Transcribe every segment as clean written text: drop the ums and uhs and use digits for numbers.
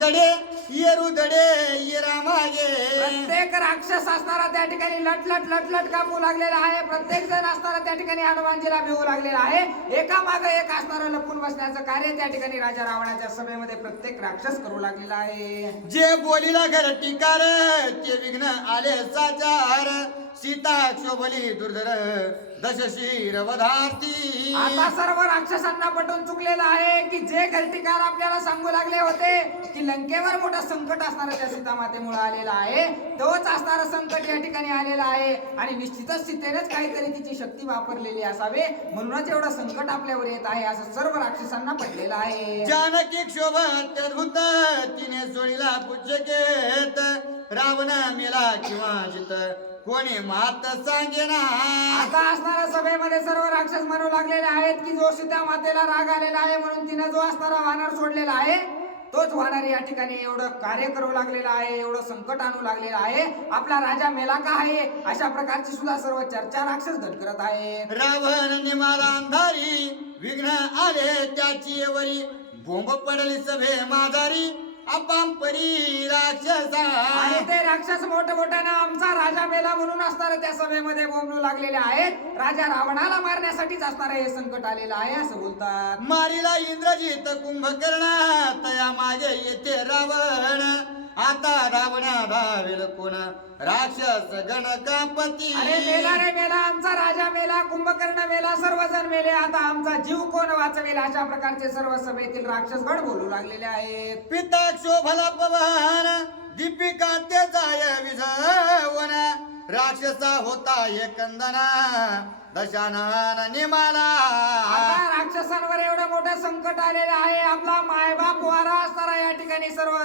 दडे येरुदडे येरामागे प्रत्येक राक्षस असणारा त्या ठिकाणी लटलट लटलट कापू लागलेला आहे. प्रत्येक जण असणारा त्या ठिकाणी हनुमानजीला भिवू लागलेला आहे. एका मागे एक असणारं लपून बसण्याचं कार्य त्या ठिकाणी राजा रावणाच्या सभेमध्ये प्रत्येक राक्षस करू लागलेला आहे. जे बोलीला घर टिकार ते विघ्न आले साचार सीता क्षोभली दुर्धर दशशीर वधार्ती. आता सर्व राक्षसांना पटून चुकलेलं आहे की जे घरटीकार आपल्याला सांगू लागले होते की लंकेवर मोठं संकट असणारं त्या सीतामातेमुळे आलेलं आहे, तोच असणारं संकट या ठिकाणी आलेलं आहे आणि निश्चितच सीतेनेच काहीतरी तिची शक्ती वापरलेली असावे म्हणूनच एवढं संकट आपल्यावर येत आहे असं सर्व राक्षसांना पटलेलं आहे. जानकी क्षोभत अद्भुत तिने सोडीला पुच्छकेत रावण मेला किंवा जित कोणी मात सांगेना. आता असणाऱ्या सभेमध्ये सर्व राक्षस म्हणू लागलेले आहेत की जो सीता मातेला राग आलेला आहे म्हणून तिने जो असणारा वानर सोडलेला आहे तोच वानर या ठिकाणी एवढं कार्य करू लागलेला आहे, एवढं संकट आणू लागलेलं आहे. आपला राजा मेला का आहे अशा प्रकारची सुद्धा सर्व चर्चा राक्षस गट करत आहे. रावण निमाला अंधारी विघ्न आले त्याची वरी बोंब पडली सभे माजारी अपांपरी राक्षसा. आणि ते राक्षस मोठमोठ्यानं आमचा राजा मेला म्हणून असणारे त्या सभेमध्ये बोंबलू लागलेले आहेत. राजा रावणाला मारण्यासाठीच असणारे हे संकट आलेलं आहे असं बोलतात. मारीला इंद्रजित कुंभकर्ण तया मागे येते रावण आता रावण धावेल कोण राक्षस गण कापती. अरे मेला रे मेला आमचा राजा मेला, कुंभकर्ण मेला, सर्वजण मेले, आता आमचा जीव कोण वाचवेल अशा प्रकारचे सर्व सभेतील राक्षस गण बोलू लागलेले आहेत. पिता क्षोभला पवन दीपिका ते जाय विझवण राक्षसा होता एकंदना दशानन निमाला. आता राक्षसांवर एवढं मोठं संकट आलेलं आहे. आपला मायबाप वारा असणारा या ठिकाणी सर्व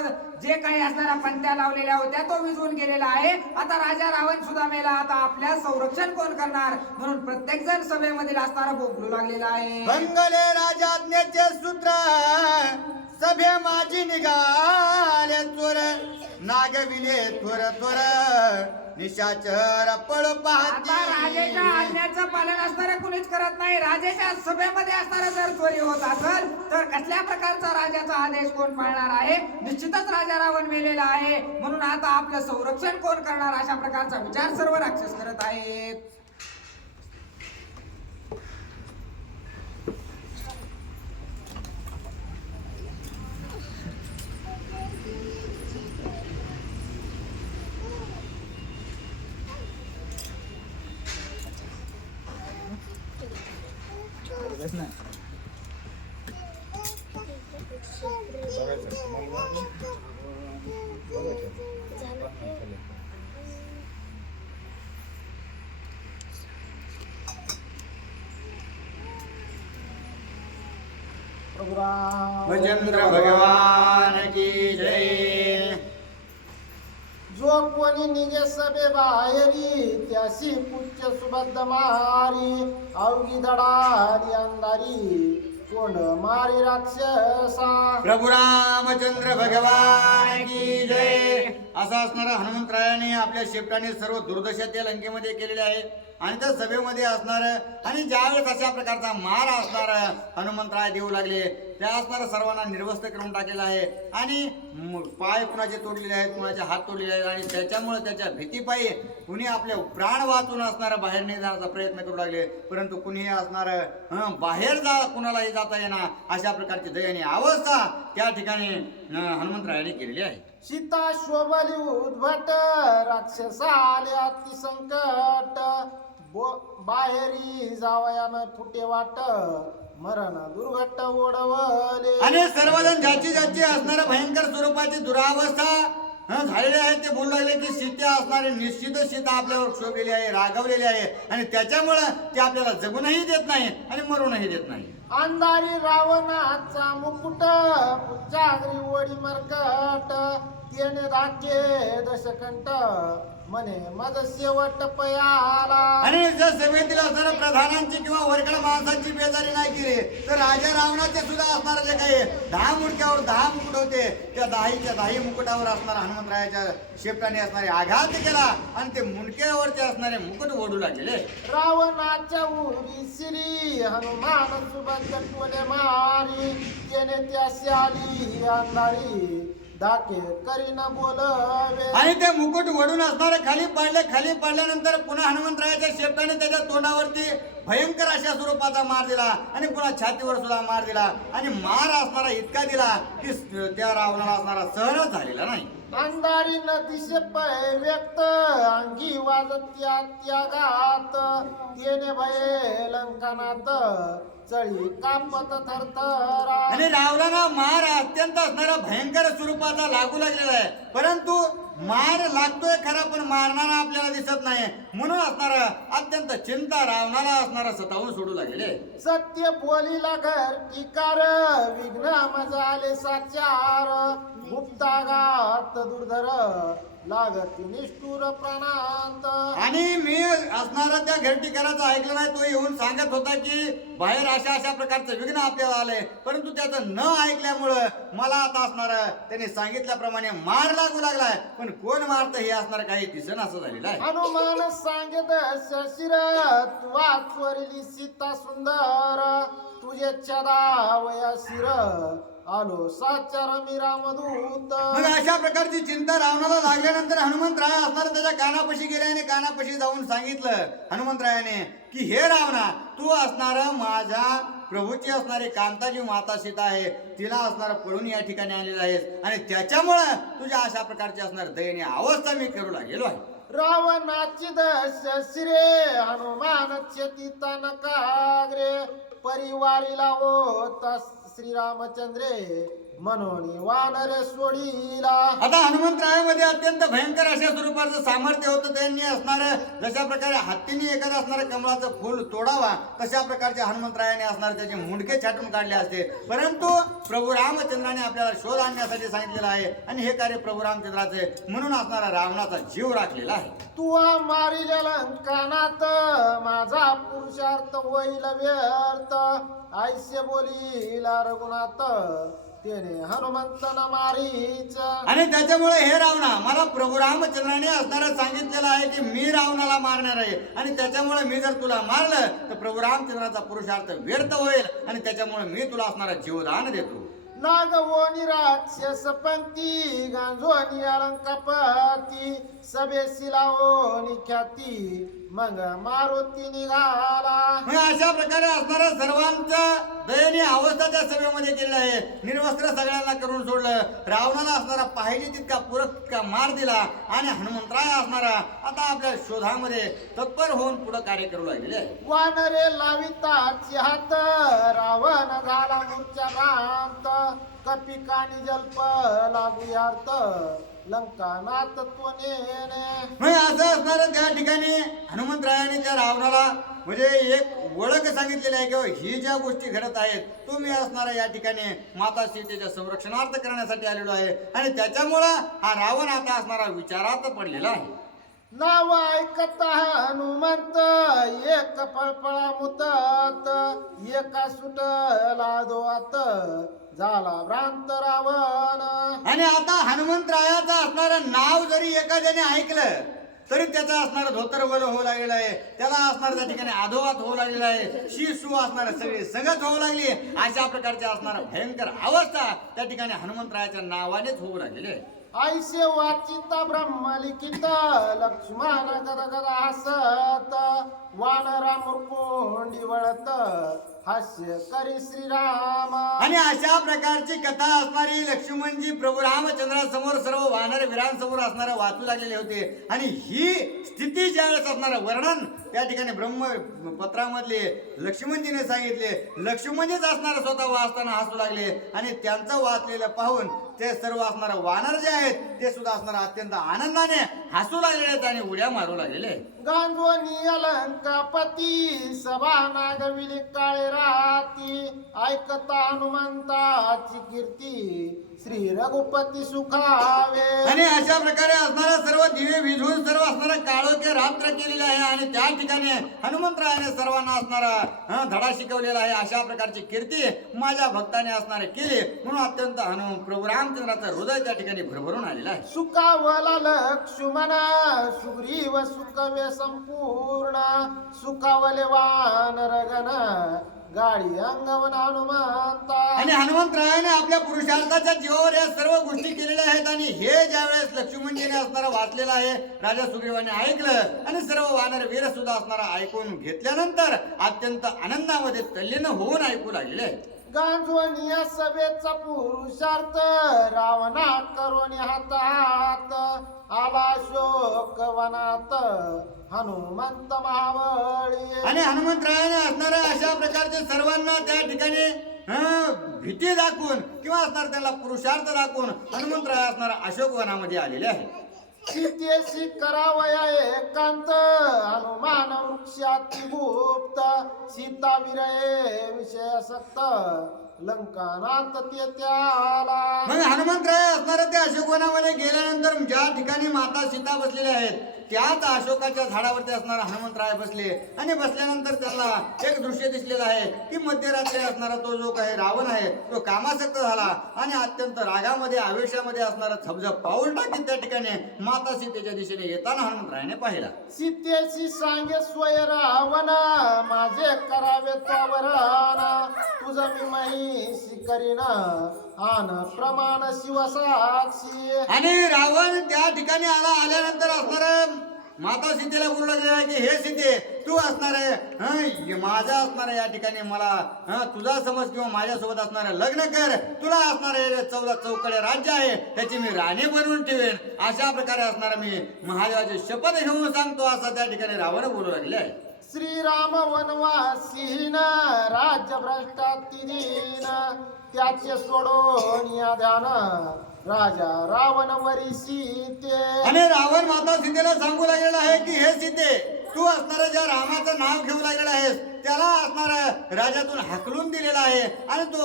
जे काही असणाऱ्या पंत्या लावलेल्या होत्या तो विझवून गेलेला आहे. आता राजा रावण सुद्धा मेला, आता आपल्या संरक्षण कोण करणार म्हणून प्रत्येक जण सभेमधील असणारा बोलू लागलेला आहे. बंगले राजाज्ञेचे सूत्र सभे माझी निघाले चोर नागविले थोर थोर निशाचर पळ पाहती. आता राजाच्या आज्ञेचं पालन असणारं कुणीच करत नाही. राजाच्या सभेमध्ये असणारा जर चोरी होत असेल तर कसल्या प्रकारचा राजाचा आदेश कोण पाळणार आहे. निश्चितच राजा रावण मेलेला आहे म्हणून आता आपलं संरक्षण कोण करणार अशा प्रकारचा विचार सर्व राक्षस करत आहेत. भजंद्र भगवान की जय. जो कोणी निघे सभे बाहेरी त्याशी पुच्छ सुबद्ध मारी अवघी दडारी अंधारी कोण मारी राक्षसा. प्रभू रामचंद्र भगवान की जय. असा असणारा हनुमंतरायाने आपल्या शेपटाने सर्व दुर्दशा त्या लंकेमध्ये केलेले आहे आणि त्या सभेमध्ये असणार आणि ज्यावेळेस अशा प्रकारचा मार असणार हनुमंतराय देऊ लागले त्या असणारा सर्वांना निर्वस्त करून टाकलेला आहे आणि पाय कुणाचे तोडलेले आहेत, कुणाचे हात तोडलेले आहेत आणि त्याच्यामुळे त्याच्या भीतीपायी कुणी आपले प्राण वाचून असणार बाहेर नाही जाण्याचा प्रयत्न करू लागले परंतु कुणीही असणार बाहेर कुणालाही जाता येणार अशा प्रकारची दयनीय अवस्था त्या ठिकाणी हनुमंतरायाने केलेली आहे. सीता शोभली उद्भट राक्षसा आले अति संकट बाहेरी जावयानं फुटे वाट मरण दुर्घट ओढवले. आणि सर्वजण ज्याची ज्याची असणाऱ्या भयंकर स्वरूपाची दुरावस्था झालेले आहे ते बोलू लागले की सीता असणारे निश्चितच सीता आपल्यावर क्षोभलेली आहे, रागवलेली आहे आणि त्याच्यामुळं ते आपल्याला जगूनही देत नाही आणि मरूनही देत नाही. अंधारी रावणाचा मुकुट पुच्चागरी ओढी मरकट तेने दाखे दशकंठ मने मद शेवट पयाला. आणि जर सभेतील असणाऱ्या प्रधानांची किंवा वर्गळ माणसांची बेजारी नाही केली तर राजा रावणाचे सुद्धा असणारे जे काही 10 मुंडक्यावर 10 मुकुट होते त्या 10च्या मुकुटावर असणारा हनुमंतरायाच्या शेपटाने असणारे आघात केला आणि ते मुंडक्यावरचे असणारे मुकुट ओढू लागले. रावणाच्या उरी श्री हनुमान सुबंध टोले मारी तेने त्याशी आली अंधारी दाके करीन बोलवे. आणि ते मुकुट वडून असणारे खाली पडल्यानंतर पुन्हा हनुमंतरायाच्या शेपटाने त्याच्या तोंडावरती भयंकर अशा स्वरूपाचा मार दिला आणि पुन्हा छातीवर सुद्धा मार दिला आणि मार असणारा इतका दिला की त्या रावणाला असणारा सहनच झालेला नाही. अंधारी न दिशे पै व्यक्त अंगी वाजत्या त्यागात येणे भये लंकनात चळी कापत थरथरा. आणि रावणाला मार अत्यंत असणारा भयंकर स्वरूपाचा लागू लागलेला आहे, परंतु मार लागतोय खरा पण मारणारा आपल्याला दिसत नाही, म्हणून असणारा अत्यंत चिंता रावणाला असणारा सतावून सोडू लागले. सत्य बोलीला घर टिकार विघ्न मजाले साचार गुप्तागात दुर्धर लागती निष्ठुर प्राणांत. आणि मी असणारा त्या घरटीकाराचं ऐकलं नाही, तो येऊन सांगत होता की बाहेर अशा प्रकारचं विघ्न आपल्याला आलंय, परंतु त्याचं न ऐकल्यामुळं मला आता असणार त्याने सांगितल्याप्रमाणे मार लागू लागलाय, पण कोण मारतं हे असणार काही दिसन असं झालेलं आहे. हनुमान सांगत शशिर वाचवरली सीता सुंदर तुझे छदावया शिर आलो साचार मी रामदूत. मग अशा प्रकारची चिंता रावणाला लागल्यानंतर हनुमंतराय असणार त्याच्या कानापाशी गेले आणि कानापाशी जाऊन सांगितलं हनुमंतरायाने की हे रावणा, तू असणार माझ्या प्रभूची असणारी कांताजी माता सीता आहे, तिला असणार पळून या ठिकाणी आलेला आहेस आणि त्याच्यामुळं तुझ्या अशा प्रकारची असणार दयनीय अवस्था मी करू लागलेलो आहे. रावणाची दश शिरे हनुमान चेतिता नकाग्रे परिवारीला होत श्रीरामचंद्रे म्हणून वानरे सोडीला. आता हनुमंतरायामध्ये अत्यंत भयंकर अशा स्वरूपाचं सामर्थ्य होतं. त्यांनी असणार जशा प्रकारे हत्तीने एखादं असणारं कमळाचं फूल तोडावा तशा प्रकारच्या हनुमंतरायाने असणार त्याचे मुंडके छाटून काढले असते, परंतु प्रभू रामचंद्राने आपल्याला शोध आणण्यासाठी सांगितलेलं आहे आणि हे कार्य प्रभू रामचंद्राचे म्हणून असणारा रावणाचा जीव राखलेला आहे. तू मारिल्या लंकानात माझा पुरुषार्थ होईल व्यर्थ आयसे बोलीला रघुनाथ त्याने हनुमंतन मारीच. आणि त्याच्यामुळे हे रावणा, मला प्रभू रामचंद्राने असणारं सांगितलेलं आहे की मी रावणाला मारणार आहे आणि त्याच्यामुळे मी जर तुला मारलं तर प्रभू रामचंद्राचा पुरुषार्थ व्यर्थ होईल आणि त्याच्यामुळे मी तुला असणारा जीवदान देतो. नागवोनी राक्षस पंक्ती गांजोनी अलंकापती सभेसी लावोनी ख्याती मग मारुती निघाला. मग अशा प्रकारे असणारा सर्वांचं दयनीय अवस्था त्या सभेमध्ये केलेलं आहे. निर्वस्त्र सगळ्यांना करून सोडलं. रावणाला असणारा पाहिजे तितका तितका मार दिला आणि हनुमंतराय असणारा आता आपल्या शोधामध्ये तत्पर होऊन पुढे कार्य करू लागलेले आहे. वानरे लाविताची हात रावण झाला मूर्छा भ्रांत कपिकानी जल्प लागुयार्थ लंकानाथ तो नेने. मग असं असणार त्या ठिकाणी हनुमंतरायाने त्या रावणाला म्हणजे एक ओळख सांगितलेली आहे की ही ज्या गोष्टी घडत आहेत तो मी असणारा या ठिकाणी माता सीतेच्या संरक्षणार्थ करण्यासाठी आलेलो आहे आणि त्याच्यामुळं हा रावण आता असणारा विचारात पडलेला आहे. नाव ऐकता हनुमंत एक फळफळा मुतात एका सुटला दोआत झाला भ्रांत रावण. आणि आता हनुमंतरायाचं असणारं नाव जरी एखाद्याने ऐकलं तरी त्याचा असणारा धोतर वल होऊ लागलेला आहे, त्याला असणार त्या ठिकाणी अधोवात होऊ लागलेला आहे, शिसू असणार सगळी सगळच होऊ लागली. अशा प्रकारची असणारा भयंकर अवस्था त्या ठिकाणी हनुमंतरायाच्या नावानेच होऊ लागलेली आहे. ऐसे वाचिता ब्रह्मलिखित लक्ष्मण गदगद हसत वानरा मुरकोंडी वळत हास्य करी श्रीराम. आणि अशा प्रकारची कथा असणारी लक्ष्मणजी प्रभू रामचंद्रासमोर सर्व वानर वीरांसमोर असणारे वाचू लागलेले होते आणि ही स्थिती ज्यावेळेस असणारं वर्णन त्या ठिकाणी ब्रह्मपत्रामधले लक्ष्मणजीने सांगितले. लक्ष्मणजीच असणारे स्वतः वाचताना हसू लागले आणि त्यांचं वाचलेलं पाहून ते सर्व असणारे वानर जे आहेत ते सुद्धा असणारे अत्यंत आनंदाने हसू लागलेले आहेत आणि उड्या मारू लागलेले. गांजोनी अलंकापती सभा नागविली काळे राती ऐकता हनुमंताची कीर्ती श्री रघुपती सुखावे. आणि अशा प्रकारे असणारा सर्व दिवे विझून सर्व असणारा काळोखे रात्र केलेले आहे आणि त्या ठिकाणी हनुमंतरायाने सर्वांना असणारा धडा शिकवलेला आहे. अशा प्रकारची कीर्ती माझ्या भक्ताने असणारे केली म्हणून अत्यंत प्रभू रामचंद्राचं हृदय त्या ठिकाणी भरभरून आलेलं आहे. सुखावला लक्ष्मण सुग्रीव सुखवे संपूर्ण सुखावले वानरगण गाडी अंगवन हनुमंता. आणि हनुमंतरायाने आपल्या पुरुषार्थाच्या जीवावर या सर्व गोष्टी केलेल्या आहेत. आणि हे ज्यावेळेस लक्ष्मणजीने असणारा वाचलेलं आहे, राजा सुग्रीवाने ऐकलं आणि सर्व वानर वीर सुद्धा असणारा ऐकून घेतल्यानंतर अत्यंत आनंदामध्ये तल्लीन होऊन ऐकू लागले आहेत. गांजवणी या सभेचा पुरुषार्थ रावणा करोनी हातात आला शोक वनात हनुमंत महाबळी. आणि हनुमंतरायाने असणाऱ्या अशा प्रकारचे सर्वांना त्या ठिकाणी भीती दाखवून किंवा असणार त्याला पुरुषार्थ दाखवून हनुमंतराय असणारा अशोक वनामध्ये आलेले आहे. सीतेशी करावया एकांत हनुमान वृक्षाती गुप्त सीता विरये विषय सक्त लंकानात ते त्याला. मग हनुमंतराय असणाऱ्या त्या अशोकवनामध्ये गेल्यानंतर ज्या ठिकाणी माता सीता बसलेल्या आहेत त्याच अशोकाच्या झाडावरती असणारा हनुमंतराय बसले. आणि बसल्यानंतर त्याला एक दृश्य दिसलेलं आहे की मध्यरात्री असणारा तो जो काही रावण आहे तो कामासक्त झाला आणि अत्यंत रागामध्ये आवेशामध्ये असणारा झपझप पाऊल टाकीत त्या ठिकाणी माता सीतेच्या दिशेने येताना हनुमंतरायाने पाहिला. सीतेशी सांगे स्वय रावण माझे करावे त्वरण तुझं मी महिषी करीन आन प्रमाण शिवसाक्षी. आणि रावण त्या ठिकाणी आल्यानंतर असणार माता सीतेला बोलू लागले आहे की हे सीते तू असणार आहे माझा असणार या ठिकाणी मला तुझा समज किंवा माझ्यासोबत असणार लग्न कर, तुला असणार 14 चौकडे राज्य आहे त्याची मी राणी बनवून ठेवेन, अशा प्रकारे असणार मी महादेवाची शपथ घेऊन सांगतो असं त्या ठिकाणी रावण बोलू लागले आहे. श्रीराम वनवासीन राज्य भ्रष्टातीन त्याचे सोडून या ध्यान राजा रावण वरी सीते. आणि रावण माता सीतेला सांगू लागलेला आहे की हे सीते तू असणारं ज्या रामाचं नाव घेऊ लागलेलं आहेस त्याला असणार राजातून हाकलून दिलेला आहे आणि तो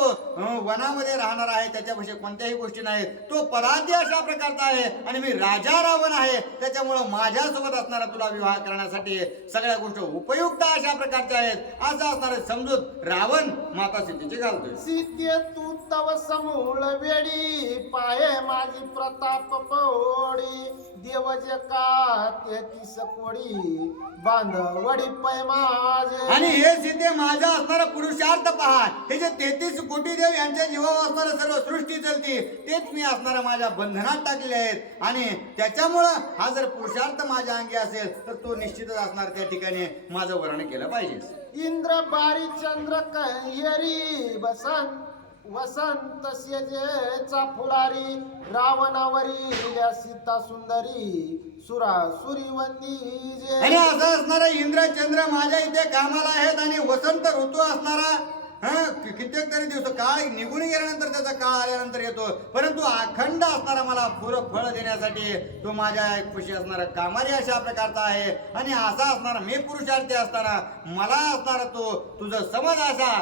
वनामध्ये राहणार आहे, त्याच्यापाशी कोणत्याही गोष्टी नाहीत, तो पराधी अशा प्रकारचा आहे आणि मी राजा रावण आहे, त्याच्यामुळं माझ्यासोबत असणारा तुला विवाह करण्यासाठी सगळ्या गोष्टी उपयुक्त अशा प्रकारच्या आहेत असं असणार समजूत रावण माता सीतेची घालतोय. सीते तू तव समूळ वेडी पाये माझी प्रताप पौडी देवजे का 33 कोडी बांधवडी पै माझे. आणि हे सीते माझा असणारा पुरुषार्थ पहा, हे जे 33 कोटी देव यांच्या जीवावर असणारं सर्व सृष्टी चलती तेच मी असणारा माझ्या बंधनात टाकले आहेत आणि त्याच्यामुळं हा जर पुरुषार्थ माझ्या अंगी असेल तर तो निश्चितच असणार त्या ठिकाणी माझं वर्णन केलं पाहिजे. इंद्र बारी चंद्र कैयरी बसंत वसंत सेजेचा फुलारी रावणावरी सीता सुंदरी सुरा सुरीवंदी जे. आणि असं असणारा इंद्र चंद्र माझ्या इथे कामाला आहेत आणि वसंत ऋतू असणारा कित्येक तरी दिवस काळ निघून गेल्यानंतर त्याचा काळ आल्यानंतर येतो, परंतु अखंड असणारा मला पूरक फळ देण्यासाठी तो माझ्या खुशी असणारा कामारी अशा प्रकारचा आहे. आणि असा असणारा मी पुरुषार्थी असताना मला असणारा तो तुझं समज असा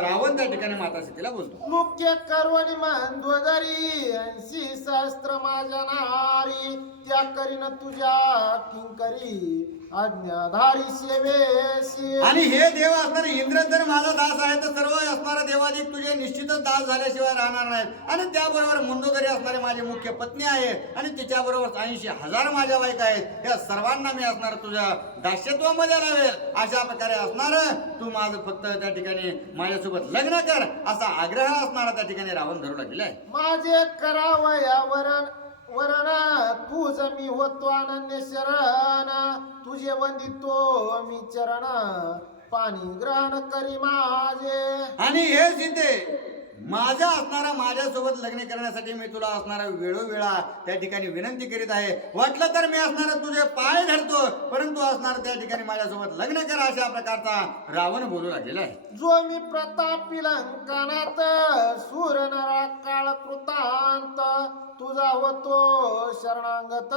रावण त्या ठिकाणी माता सीतेला बोलतो. मुख्य कर्वणी मंध्वदरी 80 सहस्त्र माझ्या नारी त्या करीन तुझ्या किंकरी आज्ञाधारी सेवेसी. आणि हे देव असणारे इंद्र जर माझा दास आहे तर सर्व असणारा देवाधिक तुझे निश्चितच दास झाल्याशिवाय राहणार नाहीत. आणि त्याबरोबर मंदोदरी असणारे माझी मुख्य पत्नी आहे आणि तिच्याबरोबर 80,000 माझ्या बायका आहेत, या सर्वांना मी असणार तुझ्या दास्यत्वामध्ये लावेल अशा प्रकारे असणार तू माझं फक्त त्या ठिकाणी माझ्यासोबत लग्न कर असा आग्रह असणारा त्या ठिकाणी रावण धरू लागलेला आहे. माझे करावया वरण तुझ मी होतो अनन्य शरण तुझे वंदितो मी चरण पाणी ग्रहण करी माझे. आणि हे सीते माझा असणारा माझ्यासोबत लग्न करण्यासाठी मी तुला असणारा वेळोवेळा त्या ठिकाणी विनंती करीत आहे, वाटलं तर मी असणारा तुझे पाय धरतो, परंतु असणार त्या ठिकाणी माझ्यासोबत लग्न कर अशा प्रकारचा रावण बोलू लागलेला आहे. जो मी प्रतापी लंकनात सूर नरा काळ कृतांत तुझा होतो शरणांगत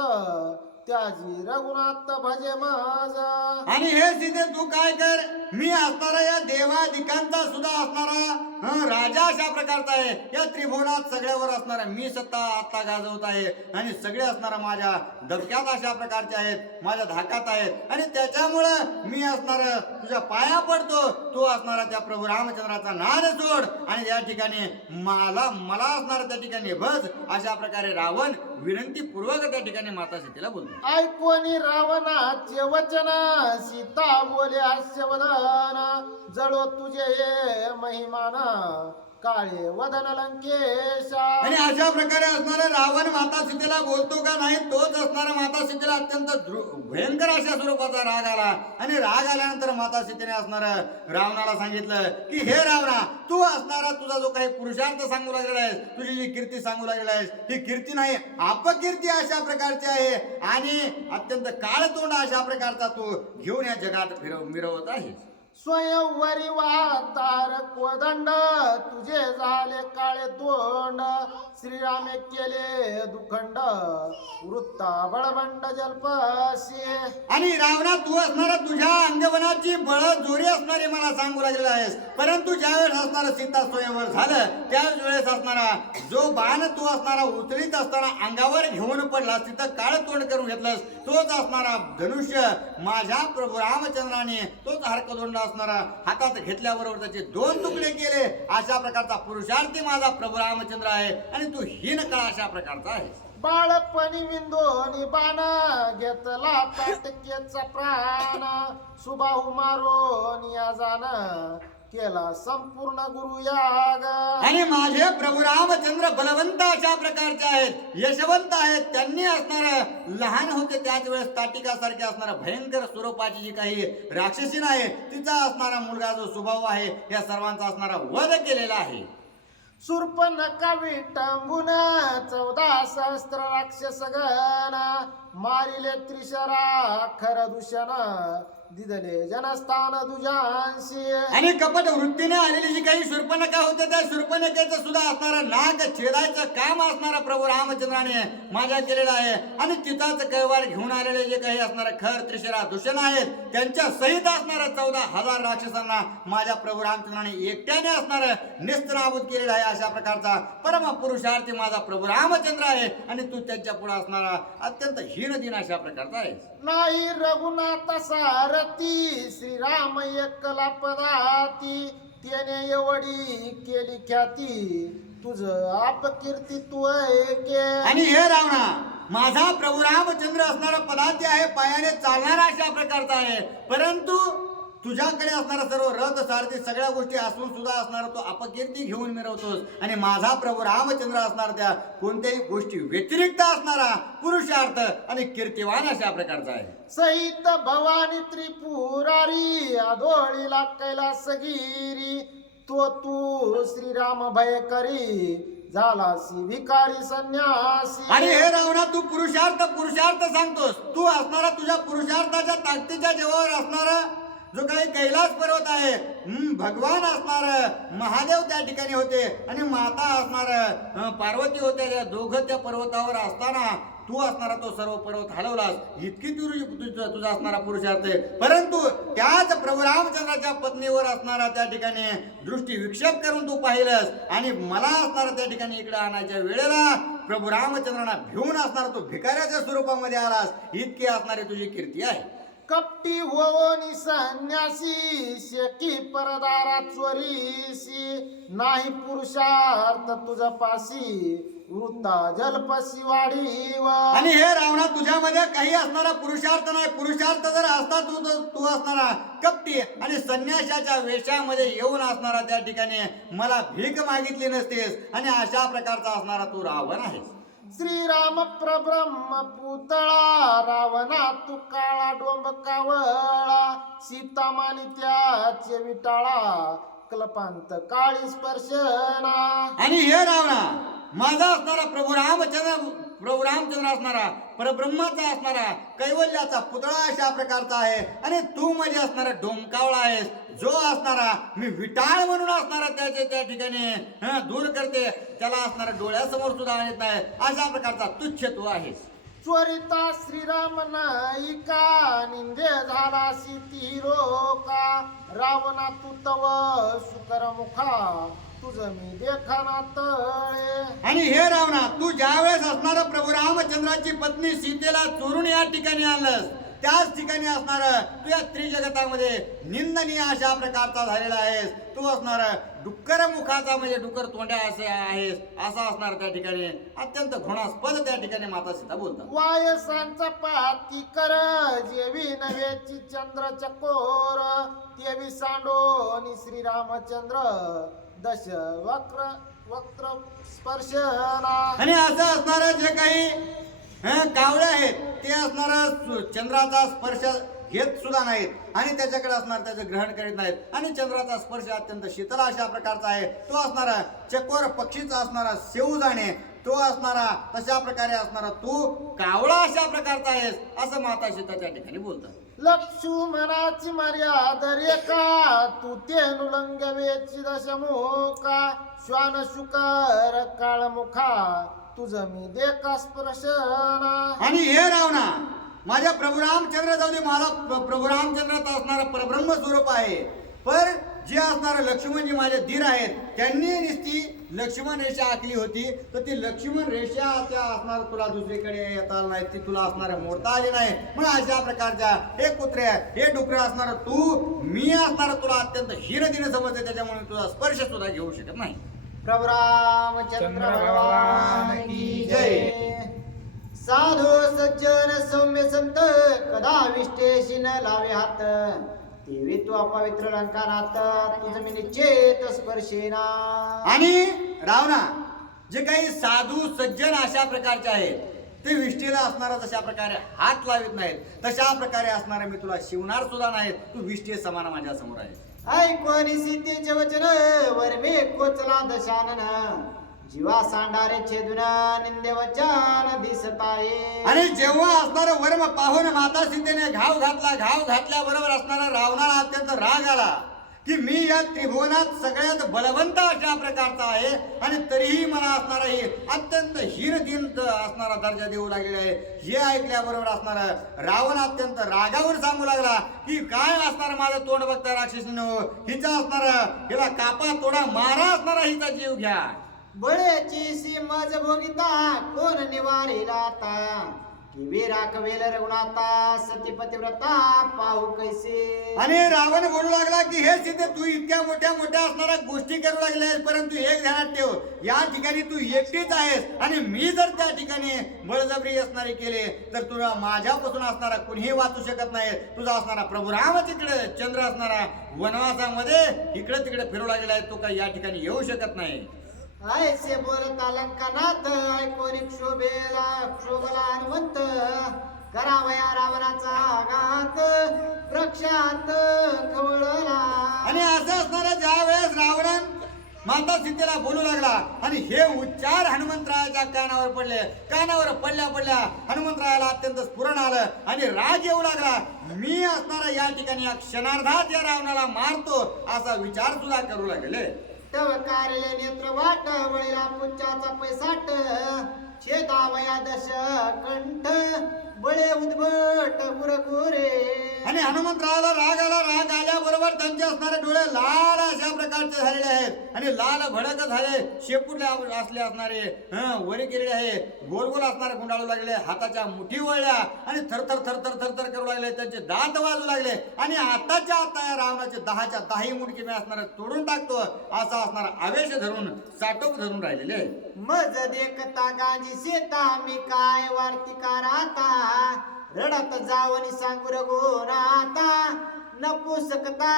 त्याजी रघुनाथ भजे माझा. आणि हे सीते तू काय कर, मी असणारा या देवाधिकांचा सुद्धा असणारा राजा अशा प्रकारचा आहे, या त्रिभुवनात सगळ्यावर असणारा मी सत्ता आता गाजवत आहे आणि सगळे असणारा माझ्या धबक्यात अशा प्रकारचे आहेत, माझ्या धाकात आहेत आणि त्याच्यामुळं मी असणार तुझ्या पाया पडतो, तू असणारा त्या प्रभू रामचंद्राचा नाद सोड आणि या ठिकाणी मला असणार त्या ठिकाणी भज अशा प्रकारे रावण विनंती पूर्वक त्या ठिकाणी माता सीतेला बोलतो. ऐकोनी रावणाचे वचन सीता बोले हास्यवदन जळो तुझे ये महिमान काळे वदन लंकेशा. आणि अशा प्रकारे असणारा रावण माता सीतेला बोलतो का नाही, तोच असणारा माता सीतेला अत्यंत भयंकर अशा स्वरूपाचा राग आला. आणि राग आल्यानंतर माता सीतेने असणारा रावणाला सांगितलं की हे रावणा, तू असणारा तुझा जो काही पुरुषार्थ सांगू लागलेला आहेस, तुझी जी कीर्ती सांगू लागलेला आहेस, ही कीर्ती नाही अपकीर्ती अशा प्रकारची आहे आणि अत्यंत काळतोंड अशा प्रकारचा तू घेऊन या जगात मिरवत आहेस. स्वयंवरी वातार कोदंड तुझे झाले काळे तोंड श्रीरामे केले दुखंड वृत्ता बळबंड जलपशी. आणि रावणा, तू असणारा तुझ्या अंगवनाची बळ जोरी असणारी मला सांगू लागलेला आहेस, परंतु ज्यावेळेस असणारा सीता स्वयंवर झालं त्याच वेळेस असणारा जो बाण तू असणारा उचलीत असताना अंगावर घेऊन पडला, तिथं काळ तोंड करून घेतलंस, तोच असणारा धनुष्य माझ्या प्रभू रामचंद्राने तोच हरकदोंड असणारा हातात घेतल्याबरोबर त्याचे 2 तुकडे केले. अशा प्रकारचा पुरुषार्थी माझा प्रभू रामचंद्र आहे आणि तू हीन काळ अशा प्रकारचा आहे. बाळपणी विंदोनी बाण घेतला ताटकेचा प्राण सुबाहू मारून या जाण केला संपूर्ण गुरुयाग. आणि माझे प्रभू रामचंद्र बलवंत अशा प्रकारचे आहेत, यशवंत आहेत. त्यांनी असणारा लहान होते त्याच वेळेस ताटिकासारखे असणारा भयंकर स्वरूपाची जी काही राक्षसीन आहे, तिचा असणारा मुलगा जो सुभाव आहे, या सर्वांचा असणारा वध केलेला आहे. शूर्पणखा विटंबून 14 सहस्त्र राक्षस गण मारिले त्रिशरा खर दूषण दिदले जनस्थान दुजांशी. आणि कपट वृत्तीने आलेली जी काही शूर्पणखा होते त्या शूर्पणखेचं सुद्धा असणारं नाग छेदायचं काम असणारा प्रभू रामचंद्राने माझ्या केलेलं आहे. आणि तिथाच कैवार घेऊन आलेले जे काही असणारे खर त्रिशरा दूषण आहेत, त्यांच्या सहित असणाऱ्या 14,000 राक्षसांना माझ्या प्रभू रामचंद्राने एकट्याने असणारं नेस्तनाबूत केलेलं आहे. अशा प्रकारचा परम पुरुषार्थी माझा प्रभू रामचंद्र आहे आणि तू त्यांच्या पुढे असणारा अत्यंत हीनदीन अशा प्रकारचा आहे. नाही रघुनाथ सारथी श्रीराम एकला पदाती त्याने एवढी केली ख्याती तुझ अपकीर्ती तू ऐके. आणि हे रावणा, माझा प्रभू रामचंद्र असणारा पदार्थ आहे, पायाने चालणारा अशा प्रकारचा आहे, परंतु तुझ्याकडे असणारा सर्व रथ सारथी सगळ्या गोष्टी असून सुद्धा असणारा तो अपकीर्ती घेऊन मिरवतोस. आणि माझा प्रभू रामचंद्र असणार त्या कोणत्याही गोष्टी व्यतिरिक्त असणारा पुरुषार्थ आणि कीर्तिवान अशा प्रकारचा आहे. सहित भवानी त्रिपुरारी आदोळीला कैलासगिरी तो तू श्रीराम भय करी झालासी भिकारी संन्यासी. आणि हे रावणा, तू पुरुषार्थ सांगतोस, तू असणारा तुझ्या पुरुषार्थाच्या ताकदीच्या जीवावर असणारा जो काही कैलास पर्वत आहे, भगवान असणार महादेव त्या ठिकाणी होते आणि माता असणार पार्वती होत्या, दोघं त्या पर्वतावर असताना तू असणारा तो सर्व पर्वत हलवलास. इतकी तुझा असणारा पुरुषार्थ आहे, परंतु त्याच प्रभू रामचंद्राच्या पत्नीवर असणारा त्या ठिकाणी दृष्टी विक्षेप करून तू पाहिलंस आणि मला असणारा त्या ठिकाणी इकडे आणायच्या वेळेला प्रभू रामचंद्रांना भिवून असणारा तो भिकाऱ्याच्या स्वरूपामध्ये आलास. इतकी असणारी तुझी कीर्ती आहे. कपटी होनी संन्यासी शेकी परदारा चोरीसी नाही पुरुषार्थ तुझा पासी वृत्ता जलपसी वाढीव. आणि हे रावणा, तुझ्यामध्ये काही असणारा पुरुषार्थ नाही. पुरुषार्थ जर असता तू असणारा कपटी आणि संन्यासाच्या वेशामध्ये येऊन असणारा त्या ठिकाणी मला भीक मागितली नसतेस आणि अशा प्रकारचा असणारा तू रावण आहेस. श्रीराम प्रब्रह्म पुतळा रावणा तू काळा डोंब कावळा सीता मानी त्याचे विटाळा कल्पांत काळी स्पर्शना. आणि हे रावणा, माझा असणारा प्रभू रामचंद्र असणारा परब्रह्माचा असणारा कैवल्याचा पुतळा अशा प्रकारचा आहे आणि तू माझे असणारा डोमकावळा आहेस, जो असणारा मी विटाळ म्हणून असणारा त्या ठिकाणी दूर करते, त्याला असणारा डोळ्यासमोर सुद्धा आणत नाही, अशा प्रकारचा तुच्छ तू आहेस. चोरिता श्रीराम नायिका निंदे झाला सीती रोका रावणा तू तव सुकर मुखा तुझं मी देखाना तळे. आणि हे रावणा, तू ज्या वेळेस असणारा प्रभू रामचंद्राची पत्नी सीतेला चोरून या ठिकाणी आणलंस त्याच ठिकाणी असणार तू या त्रिजगतामध्ये निंदनीय अशा प्रकारचा झालेला आहेस. तू असणार डुक्कर मुखाचा म्हणजे डुक्कर तोंड्या असे आहेस असा असणार त्या ठिकाणी अत्यंत घृणास्पद त्या ठिकाणी माता सीता बोलतात. वायसांचा पाती कर जेवी नव्याची चंद्र चकोर तेवी सांडोनी श्रीरामचंद्र दश वक्र वक्र स्पर्शना. आणि असं असणार जे काही कावळे आहेत ते असणार चंद्राचा स्पर्श घेत सुद्धा नाहीत आणि त्याच्याकडे असणार त्याचं ग्रहण करीत नाहीत आणि चंद्राचा स्पर्श अत्यंत शीतल अशा प्रकारचा आहे. तो असणारा चकोर पक्षीचा असणारा शेऊ जाणे तो असणारा तशा प्रकारे असणारा तू कावळा अशा प्रकारचा आहेस असं माता सीता त्या ठिकाणी बोलतात. लक्ष्मणाची मर्यादा रेखा तू ते नुलंगवेची दशमुखा श्वान शुकर काळमुखा तुझ मी देखा स्पर्शना. आणि हे रावणा माझ्या प्रभू रामचंद्र जाऊ दे मला प्रभू रामचंद्राचा असणारा परब्रह्म स्वरूप आहे पण जे असणारे लक्ष्मणजी माझे धीर आहेत त्यांनी नुसती लक्ष्मण रेषा आखली होती तर ती लक्ष्मण रेषा त्या असणार तुला दुसरीकडे येता आली नाही ती तुला असणारे मोडता आली नाही. मग अशा प्रकारच्या हे कुत्र्या हे डुकऱ्या असणार तू मी असणार तुला अत्यंत हिरदिने समजते त्याच्यामुळे तुझा स्पर्श सुद्धा घेऊ शकत नाही. प्रभु रामचंद्र भगवान की जय. साधू सज्जन सौम्य संत कदा विष्टेशी न लावे हात तेवी तू अपवित्र लंकानात तुझ मी निश्चित स्पर्शेना. आणि रावणा जे काही साधू सज्जन अशा प्रकारचे आहेत ते विष्ठेला असणारा तशा प्रकारे हात लावित नाहीत तशा प्रकारे असणारे मी तुला शिवणार सुद्धा नाहीत. तू विष्ठे समान माझ्या समोर आहे. ऐकोनी सीतेचे वचन वर्मे कोचला दशानन जीवा सांडारे छेदून निंदे वचन दिसत आहे. आणि जेव्हा असणारा वर्म पाहून माता सीतेने घाव घातल्या बरोबर असणारा रावणाला अत्यंत राग आला की मी या त्रिभुवनात सगळ्यात बलवंत अशा प्रकारचा आहे आणि तरीही मला असणारा ही अत्यंत हीनदीन असणारा दर्जा देऊ लागलेला आहे. हे ऐकल्याबरोबर असणारा रावण अत्यंत रागावर सांगू लागला की काय असणार माझं तोंड बघता राक्षसीनो हिचा असणारा हिला कापा तोडा मारा असणारा हिचा जीव घ्या. बळेची सीमज भोगिता कोण निवारिला आता किवी राखवेल रघुनाथा सती पतिव्रता पाहू कैसे. आणि रावण बोलू लागला की हे सीते तू इतक्या मोठ्या मोठ्या असणाऱ्या गोष्टी करू लागले आहेस परंतु एक ध्यानात ठेव या ठिकाणी तू एकटीच आहेस आणि मी जर त्या ठिकाणी बळजबरी असणारी केले तर तुला माझ्यापासून असणारा कुणीही वाचू शकत नाही. तुझा असणारा प्रभू राम तिकडे चंद्र असणारा वनवासामध्ये इकडे तिकडे फिरू लागलेला आहे तो काही या ठिकाणी येऊ शकत नाही. ऐसे बोलता लंकानाथ ऐकोनी क्षोभला हनुमंत करावया रावणाचा आघात प्रक्षात खवळला. आणि असं असणारा ज्या वेळेस रावण माता सीतेला बोलू लागला आणि हे उच्चार हनुमंतरायाच्या कानावर पडल्या हनुमंतरायाला अत्यंत स्फुरण आलं आणि राग येऊ लागला. मी असणारा या ठिकाणी या क्षणार्धात या रावणाला मारतो असा विचार सुद्धा करू लागले. तव कार्य नेत्र वाट वळीला पुच्चाचा पैसाट छेदावया दश कंठ बळे उद्भट मुरगुरे. आणि हनुमंतरायाला राग आल्याबरोबर त्यांचे असणारे डोळे लाल अशा प्रकारचे झालेले आहेत आणि लाल भडक झाले शेपूटले असले असणारे वरी केलेले आहे गोल असणारे गुंडाळू लागले हाताच्या मुठी वळल्या आणि थरथर करू लागले त्यांचे दात वाजू लागले आणि आताच्या आता या रावणाचे 10च्या 10 मुंडके मी असणारे तोडून टाकतो असा असणारा आवेश धरून साटोप धरून राहिलेले. मज देखता गांजी सीता मी काय वार्तिका राहता रडत जावनी सांगू रघुनाथा नपुसकता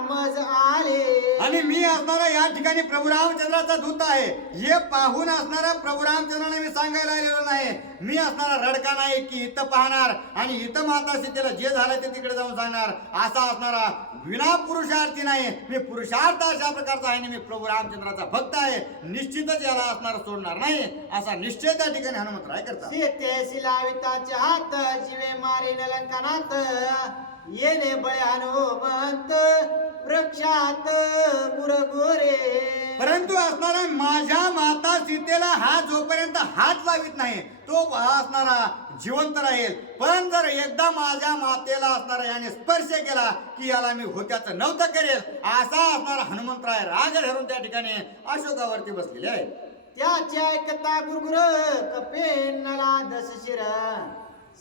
मज आले. आणि मी असणारा या ठिकाणी प्रभू रामचंद्राचा दूत आहे हे पाहून असणारा प्रभू रामचंद्राने मी सांगायला आलेलो नाही. मी असणारा रडका नाही की इथं पाहणार आणि इथं माता सीतेला जे झालं ते तिकडे जाऊन सांगणार असा असणारा विना पुरुषार्थी नाही. मी पुरुषार्थ अशा प्रकारचा आहे मी प्रभू रामचंद्राचा भक्त आहे निश्चितच याला असणार सोडणार नाही असा निश्चय त्या ठिकाणी हनुमंतराय करतात. सीतेशी लाविताचे हात जीवे मारे लंकानाथ येणे बळे हनुमंत वृक्षात मुरगोरे. परंतु असणारा माझ्या माता सीतेला हा जोपर्यंत हात लावित नाही तो असणारा जिवंत राहील. पण जर एकदा माझ्या मातेला असणारा याने स्पर्श केला की याला मी होत्याचं नव्हतं करेल असा असणारा हनुमंतराय राग धरून त्या ठिकाणी अशोकावरती बसलेले आहेत. त्याचे ऐकता गुरगुर कपेनला दश शिर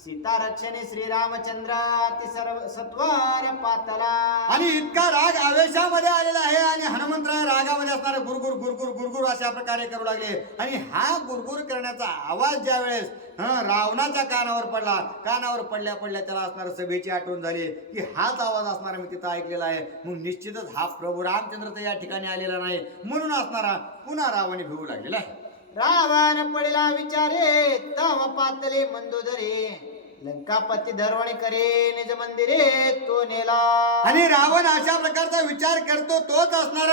सीता रक्षणे श्रीरामचंद्र ती सर्व सत्वर पातला. आणि इतका राग आवेशामध्ये आलेला आहे आणि हनुमंतराय रागामध्ये असणारे गुरगुर गुरगुर गुरगुर अशा प्रकारे करू लागले. आणि हा गुरगुर करण्याचा आवाज ज्या वेळेस रावणाच्या कानावर पडला, कानावर पडल्या पडल्या त्याला असणारं सभेची आठवण झाली की हाच आवाज असणारा मी तिथं ऐकलेला आहे. मग निश्चितच हा प्रभू रामचंद्र तर या ठिकाणी आलेला नाही, म्हणून असणारा पुन्हा रावणी भिवू लागलेला आहे. रावण पडला विचारे तव पातले मंदोदरे लंकापती धरवणे करे निज मंदिरे तो नेला. आणि रावण अशा प्रकारचा विचार करतो तोच असणार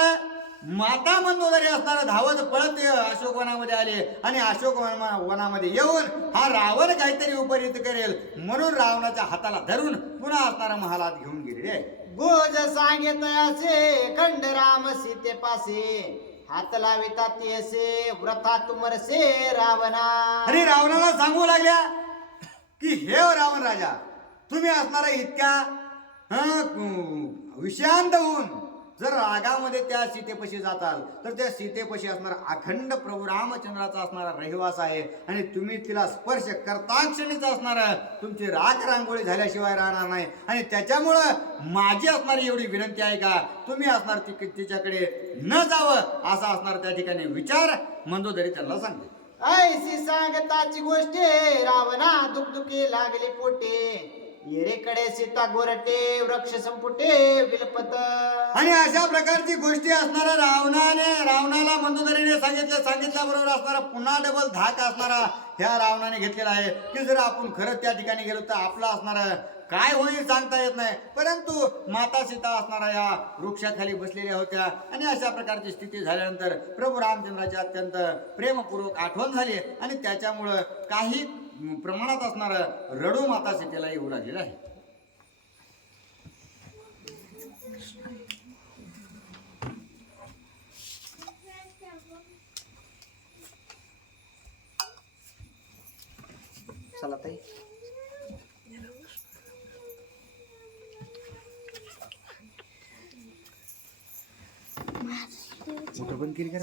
माता मंदोदरी असणारा धावत पळत अशोक वनामध्ये आले. आणि अशोक वनामध्ये येऊन हा रावण काहीतरी उपरीत करेल म्हणून रावणाच्या हाताला धरून पुन्हा असणारा महालात घेऊन गेले. गोज सांगे तयाचे खंड राम सीते पासे हात लावितात येसे व्रता तुमरसे रावणा. आणि रावणाला सांगू लागल्या की हे रावण राजा, तुम्ही असणारा इतक्या विषांत होऊन जर रागामध्ये त्या सीतेपशी जाताल तर त्या सीतेपशी असणारा अखंड प्रभू रामचंद्राचा असणारा रहिवास आहे. आणि तुम्ही तिला स्पर्श करता क्षणीच असणारा तुमची राख रांगोळी झाल्याशिवाय राहणार नाही. आणि त्याच्यामुळं माझी असणारी एवढी विनंती आहे का तुम्ही असणार तिच्याकडे न जावं असा असणार त्या ठिकाणी विचार मंदोदरी त्यांना सांगते. ऐशी सांगताची गोष्टी रावणा दुखदुखी लागली पोटे येरेकडे सीता गोरटे वृक्ष संपुटे विलपत. आणि अशा प्रकारची गोष्टी असणारा रावणाला मंदोदरीने सांगितल्याबरोबर असणारा पुन्हा डबल धाक असणारा ह्या रावणाने घेतलेला आहे की जर आपण खरंच त्या ठिकाणी गेलो तर आपलं असणारा काय होईल सांगता येत नाही. परंतु माता सीता असणारा या वृक्षाखाली बसलेल्या होत्या. आणि अशा प्रकारची स्थिती झाल्यानंतर प्रभू रामचंद्राची अत्यंत प्रेमपूर्वक आठवण झाली आणि त्याच्यामुळं काही प्रमाणात असणारं रडू माता सीतेला येऊ लागलेलं आहे. चला ताई बंद केली का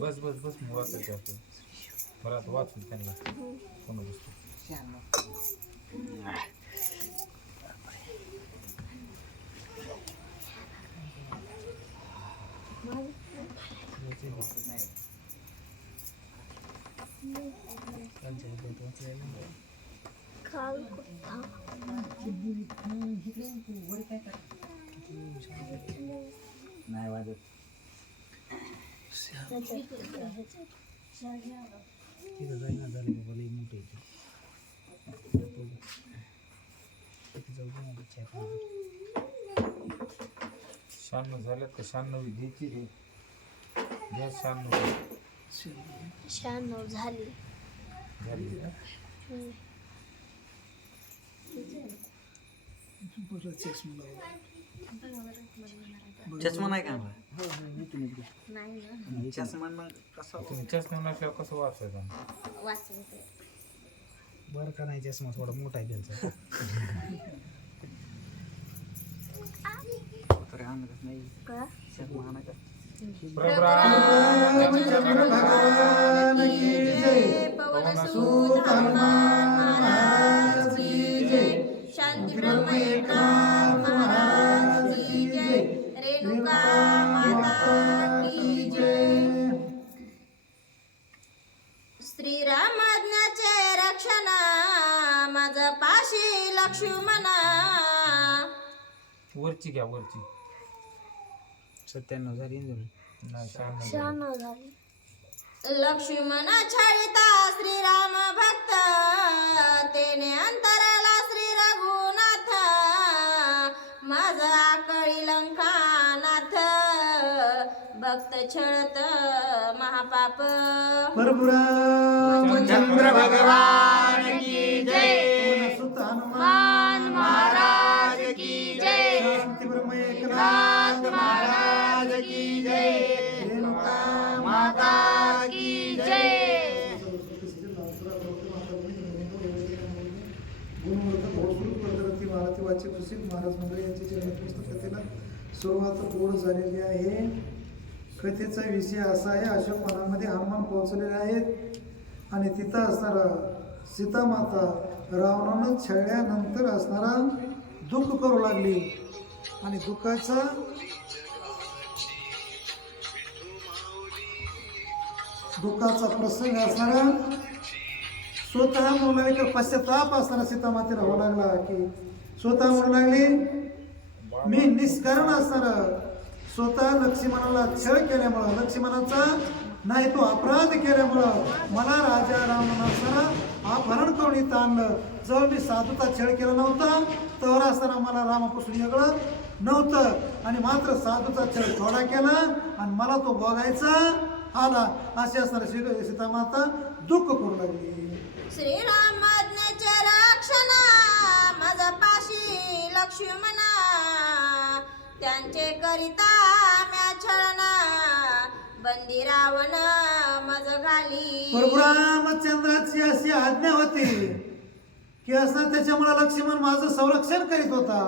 बस बस बस वाचायचं आपण मला आता वाचून त्यांना कोणा बसतो. नाही वाजत. शहाण्णव झाल्यात का 96 घ्यायची रे घ्या 96 96 झाली. झाली का? चष्मा नाही का नाही चष्मा कसा तुम्ही चष्मा नसल्यावर कसं वाचायचं? वाचते बरं का नाही चष्मा थोडा मोठा आहे त्यांचा. नाही का चष्मा नाही का प्रभू रामचंद्र भगवान की जय. पवनसुत हनुमान महाराज की जय. शांती ब्रह्म एकनाथ महाराज की जय. रेणुका माता की जय. श्रीरामाज्ञाचे रक्षण माझ पाशी लक्ष्मणा. वरची घ्या वरची 97 झाली नाही 96 झाली. लक्ष्मणा छळिता श्रीराम भक्त तेने अंतरला श्री रघुनाथ. माझा आकळी लंकानाथ भक्त छळत महापाप. चंद्र भगवान की जय. हनुमान महाराज की जय. नाथ महाराज की जय. माता की जय. गुणवत्ता वाक्य वाचक सुशील महाराज मंडळी यांची जन्मपुस्तक कथेला सुरुवात गोड झालेली आहे. कथेचा विषय असा आहे, अशोक वनामध्ये हनुमान पोहोचलेले आहेत आणि तिथं असणारा सीतामाता रावणानं छळल्यानंतर असणारा दुःख करू लागली आणि दुःखाचा प्रसंग असणारा स्वतः म्हणू लागले तर पश्चाताप असणारा सीतामातेला होऊ लागला की स्वतः म्हणू लागली मी निष्कारण असणारा स्वतः लक्ष्मणाला छळ केल्यामुळं, लक्ष्मणाचा नाही तो अपराध केल्यामुळं मला राजा रावणानं असणारा अपहरण करून इथं आणलं. जर मी साधूचा छळ केला नव्हता तर असताना मला रामापासून वेगळं नव्हतं आणि मात्र साधूचा छळ थोडा केला आणि मला तो भोगायचा आला. असे असणारा सीतामाता दुःख करू लागली. श्रीराम आज्ञेचे रक्षणा माझा पाशी लक्ष्मणा त्यांचे करिता म्या छळना बंदी रावण मज घाली. प्रभू रामचंद्राची अशी आज्ञा होती की असं त्याच्यामुळे लक्ष्मण माझं संरक्षण करीत होता,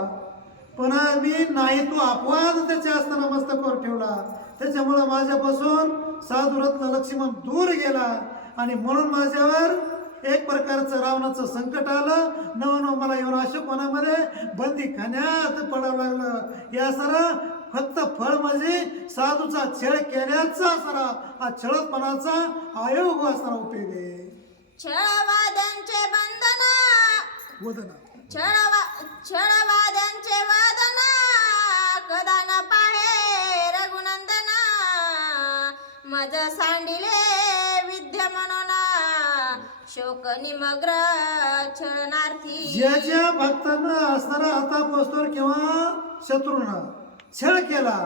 पण मी नाही तो अपवाद त्याच्या असताना मस्तकावर ठेवला. त्याच्यामुळं माझ्यापासून साधुरत्न लक्ष्मण दूर गेला आणि म्हणून माझ्यावर एक प्रकारचं रावणाचं संकट आलं. नवं मला येऊन अशोक वनामध्ये बंदी खाण्यात पडावं लागलं. या सारं फक्त फळ म्हणजे साधूचा छळ केल्याचा सारा हा छळतपणाचा आयोग असणारा उपयोग आहे. छळवाद्यांचे बंधन छळवाद्यांचे वादना कदा न पाहे रघुनंदना मज सांडिले विद्य म्हणून शोक निमग्र छळनार्थी. ज्याच्या भक्तांना असणारा हातापासून किंवा शत्रूंना छळ केला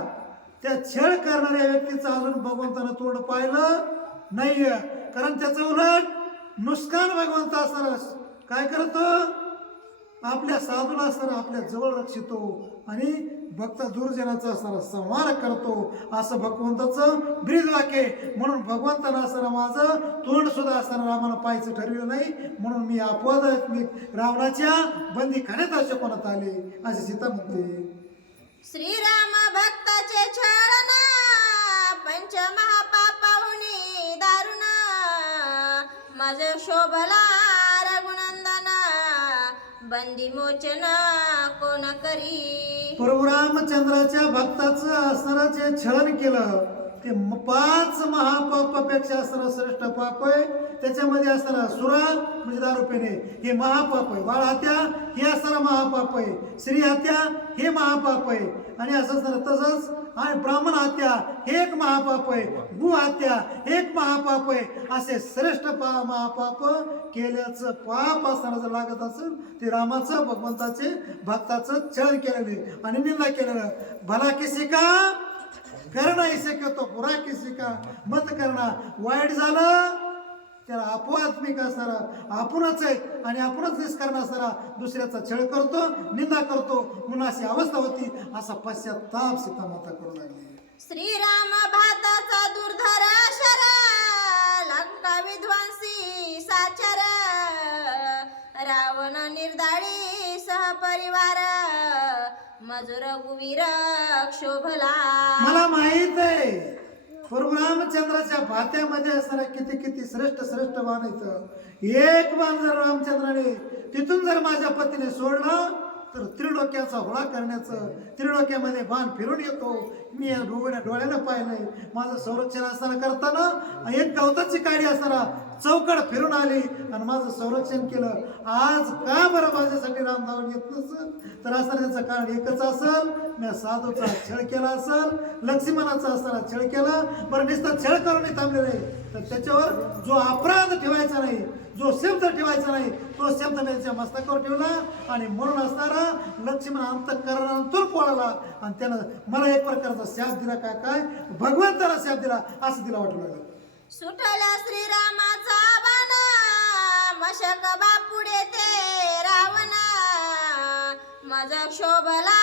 त्या छळ करणाऱ्या व्यक्तीचं अजून भगवंतानं तोंड पाहिलं नाहीये, कारण त्याचं उलट नुकसान भगवंत असणारा काय करतो, आपल्या साधूला असणारा आपल्या जवळ रक्षितो आणि भक्त दुर्जनाचा असणारा संहार करतो. असं भगवंताचं ब्रीद वाक्य. म्हणून भगवंतानं असणारा माझं तोंड सुद्धा असताना रामानं पाहायचं ठरविलं नाही, म्हणून मी अपवाद मी रावणाच्या बंदी खाण्यात अशोक वनात आले असे सीता म्हणते. श्रीराम भक्ताचे छळना पंच महापापाहुनी दारुण मज शोभला रघुनंदना बंदी मोचन कोण करी. प्रभू रामचंद्राच्या भक्ताचं असणारं जे छळन केलं ते 5 महापापापेक्षा असणारं श्रेष्ठ पाप आहे. त्याच्यामध्ये असणारा सुरा म्हणजे दारू पिणे हे महापाप आहे. बाळ हत्या हे असणारा महापाप आहे. स्त्री हत्या हे महापाप आहे. आणि असं असणारं तसंच आणि ब्राह्मण हत्या हे एक महापाप आहे. गु हत्या हे एक महापाप आहे. असे श्रेष्ठ महापाप केल्याचं पाप असताना जर लागत असेल ते रामाचं भगवंताचे भक्ताचं छळन केलेलं आणि निंदा केलेलं. भला किसी का करना इसे तो बुरा किसी का मत करना. वाईट झालं त्याला अपवात्मिक असणारा आपणच आहे आणि आपणच निष्कारण असणारा दुसऱ्याचा छळ करतो, निंदा करतो, म्हणून अशी अवस्था होती. असा पश्चाताप सीतामाता करू लागली. श्रीराम भाताचा दुर्धर शर लंका विध्वंसी साचर रावण निर्दाळी सहपरिवार मज रघुवीर क्षोभला. मला माहित आहे प्रभू रामचंद्राच्या भात्यामध्ये असणारा किती किती श्रेष्ठ श्रेष्ठ बाण आहेत. एक बाण जर रामचंद्राने तिथून जर माझ्या पतीने सोडलं तर त्रिडोक्याचा होळा करण्याचं त्रिडोक्यामध्ये बाण फिरून येतो. मी डोळ्यानं पाहिलंय. माझं संरक्षण असताना करताना एक गवताची काडी असताना चौकड फिरून आली आणि माझं संरक्षण केलं. आज का बरं माझ्यासाठी रामधावन येत नसेल तर असताना त्याचं कारण एकच असेल, मी साधूचा छळ केला असेल, लक्ष्मणाचा असताना छळ केला. बरं नुसतं छळ करून थांबले नाही तर त्याच्यावर जो अपराध ठेवायचा नाही, जो शब्द ठेवायचा नाही तो शब्द त्याच्या मस्तकावर ठेवला आणि म्हणून असणारा लक्ष्मण अंतःकरणातून पळाला आणि त्यानं मला एक प्रकारचा शाप दिला. काय काय भगवंताला शाप दिला असं तिला वाटू लागलं. सुटला श्रीरामाचा बाण मशक बापुडे ते रावण मज शोभला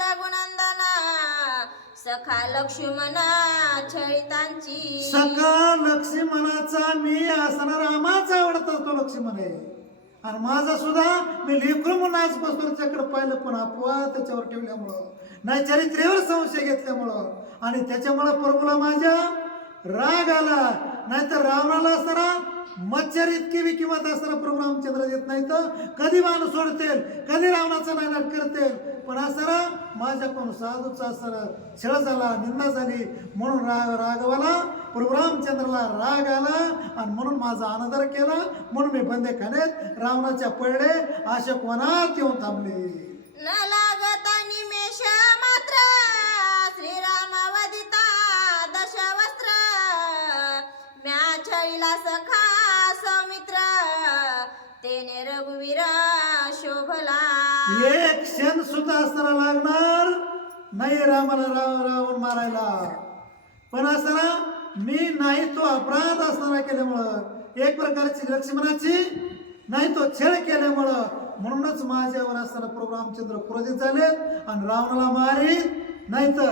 रघुनंदना सखा लक्ष्मण छळितांची. सखा लक्ष्मणाचा मी असणारा रामाचा आवडता तो लक्ष्मण आहे. आणि माझा सुद्धा मी लेकरू म्हणून आजपासून त्याच्याकडे पाहिलं, पण अपवाद त्याच्यावर ठेवल्यामुळं, नाही चरित्रेवर संशय घेतल्यामुळं, आणि त्याच्यामुळं प्रभूला माझ्या राग आला. नाहीतर रावणाला असताना मच्छर इतकी बी किंमत असताना प्रभू रामचंद्र देत नाही, तर कधी माणूस सोडतील, कधी रावणाचा नायनाट करतील. पण असताना माझ्याकडून साधूचा असताना छळ झाला, निंदा झाली, म्हणून राघवाला प्रभू रामचंद्राला राग आला आणि म्हणून माझा अनादर केला. म्हणून मी बंदेखान्यात रावणाच्या पडले, अशोक वनात येऊन थांबले. न लागता निमेष मात्र श्रीराम वदिता दशवस्त्र म्या छळीला सखा सौमित्र तेने रघुवीर शोभला. एक क्षण सुद्धा असताना लागणार नाही रामाला रावण मारायला. पण असताना मी नाही तो अपराध असताना केल्यामुळं, एक प्रकारची लक्ष्मणाची नाही तो छळ केल्यामुळं, म्हणूनच माझ्यावर असताना प्रभू रामचंद्र क्रोधित झाले आणि रावणाला मारीत नाही तर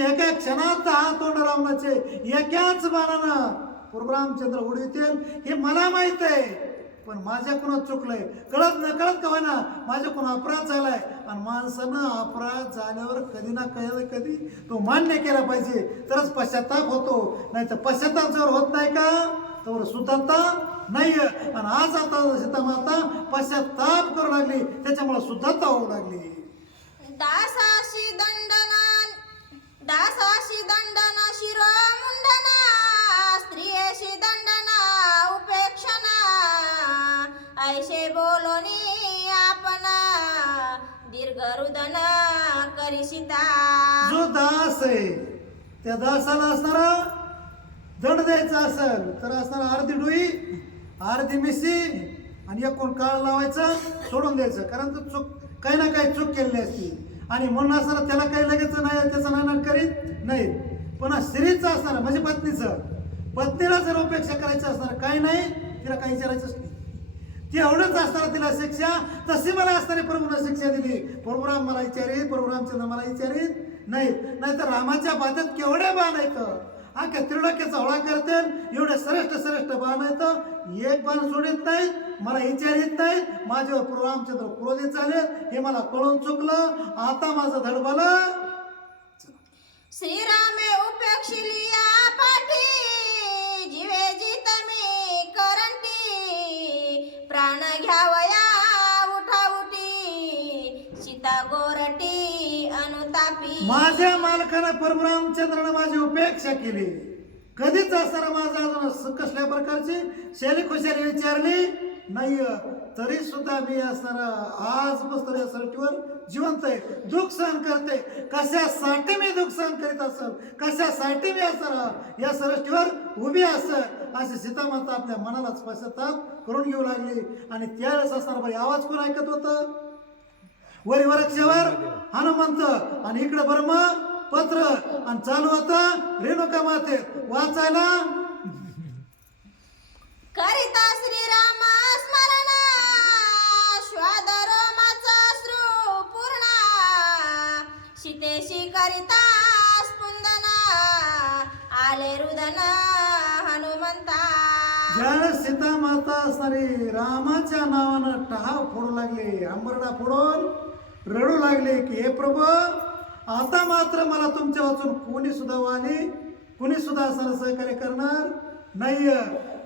एका क्षणात हा तोंड रावणाचे एकाच बाणानं प्रभू रामचंद्र उडवितील हे मला माहित आहे. पण माझ्याकडून चुकलंय, कळत न कळत का होईना माझ्याकडून अपराध झालाय. आणि माणसानं अपराध झाल्यावर कधी ना कधी तो मान्य केला पाहिजे, तरच पश्चाताप होतो. नाही तर पश्चाताप जर होत नाही का तर सुद्धा नाही. आणि आज आता सीतामाता पश्चाताप करू लागली, त्याच्यामुळे सुद्धा होऊ लागली. दासाशी दंडना शिरोमुंडना स्त्रियेशी दंडना उपेक्षणा ऐशे बोलोनी आपण दीर्घ रुदन करिशिता. जो दास आहे त्या दासाला असणारा दंड द्यायचा असेल तर असणारा अर्धी डोई, अर्धी मिशी आणि एक कोण काळ लावायचा, सोडून द्यायचं. कारण तो चूक काही ना काही चूक केलेली असते आणि म्हणून असणार त्याला काही लगेच नाही, त्याचा नायनाट करीत नाही. पण स्त्रीचं असणार म्हणजे पत्नीला जर उपेक्षा करायचं असणार काही नाही, तिला काही विचारायचंच नाही, ती एवढंच असणार तिला शिक्षा. तशी मला असणारी प्रभूला शिक्षा दिली. प्रभुराम मला विचारित, प्रभू रामचंद्र मला विचारित नाही तर रामाच्या बातेत केवढे बाण आहेत, अख्या त्रिलोक्याचा होळा करतील एवढे श्रेष्ठ बाण आहेत, एक बाण सोडित नाहीत, मला विचारित नाहीत. माझ्यावर प्रभू रामचंद्र क्रोधित झाले, हे मला कळून चुकलं. आता माझं धडबलं श्रीरामे उपेक्षिलिया पाठी जीवे जित मी करंटी प्राण घ्यावया उठाउटी सीता गोरटी अनुतापी. माझ्या मालकानं प्रभू रामचंद्रानं माझी उपेक्षा केली. कधीच असताना माझा अजून कसल्या प्रकारची शैली खुशाली विचारली नाही, तरी सुद्धा मी असणारा आज बसतो या सृष्टीवर जिवंत आहे, दुःख सहन करते. कशासाठी मी दुःख सहन करीत असेल, कशासाठी मी असणारा या सृष्टीवर उभी असेल, अशी सीतामाता आपल्या मनालाच पश्चाताप करून घेऊ लागली. आणि त्यावेळेस असणारा बाई आवाज कोण ऐकत होतं? वरी वृक्षावर हनुमंत आणि इकडे ब्रह्म पत्र आणि चालू होतं रेणुका माते वाचायला. करिता श्रीराम स्मरण श्वाद रोमाचा श्रू पूर्ण सीतेशी करिता स्पुंदना आले रुदन हनुमंता. ज्यावेळेस सीता माता असणारी रामाच्या नावानं टहाव फोडू लागले, अंबरडा फोडून रडू लागले की हे प्रभू आता मात्र मला तुमच्या वाचून कोणी सुद्धा वाली, कोणी सुद्धा असं सहकार्य करणार नाही.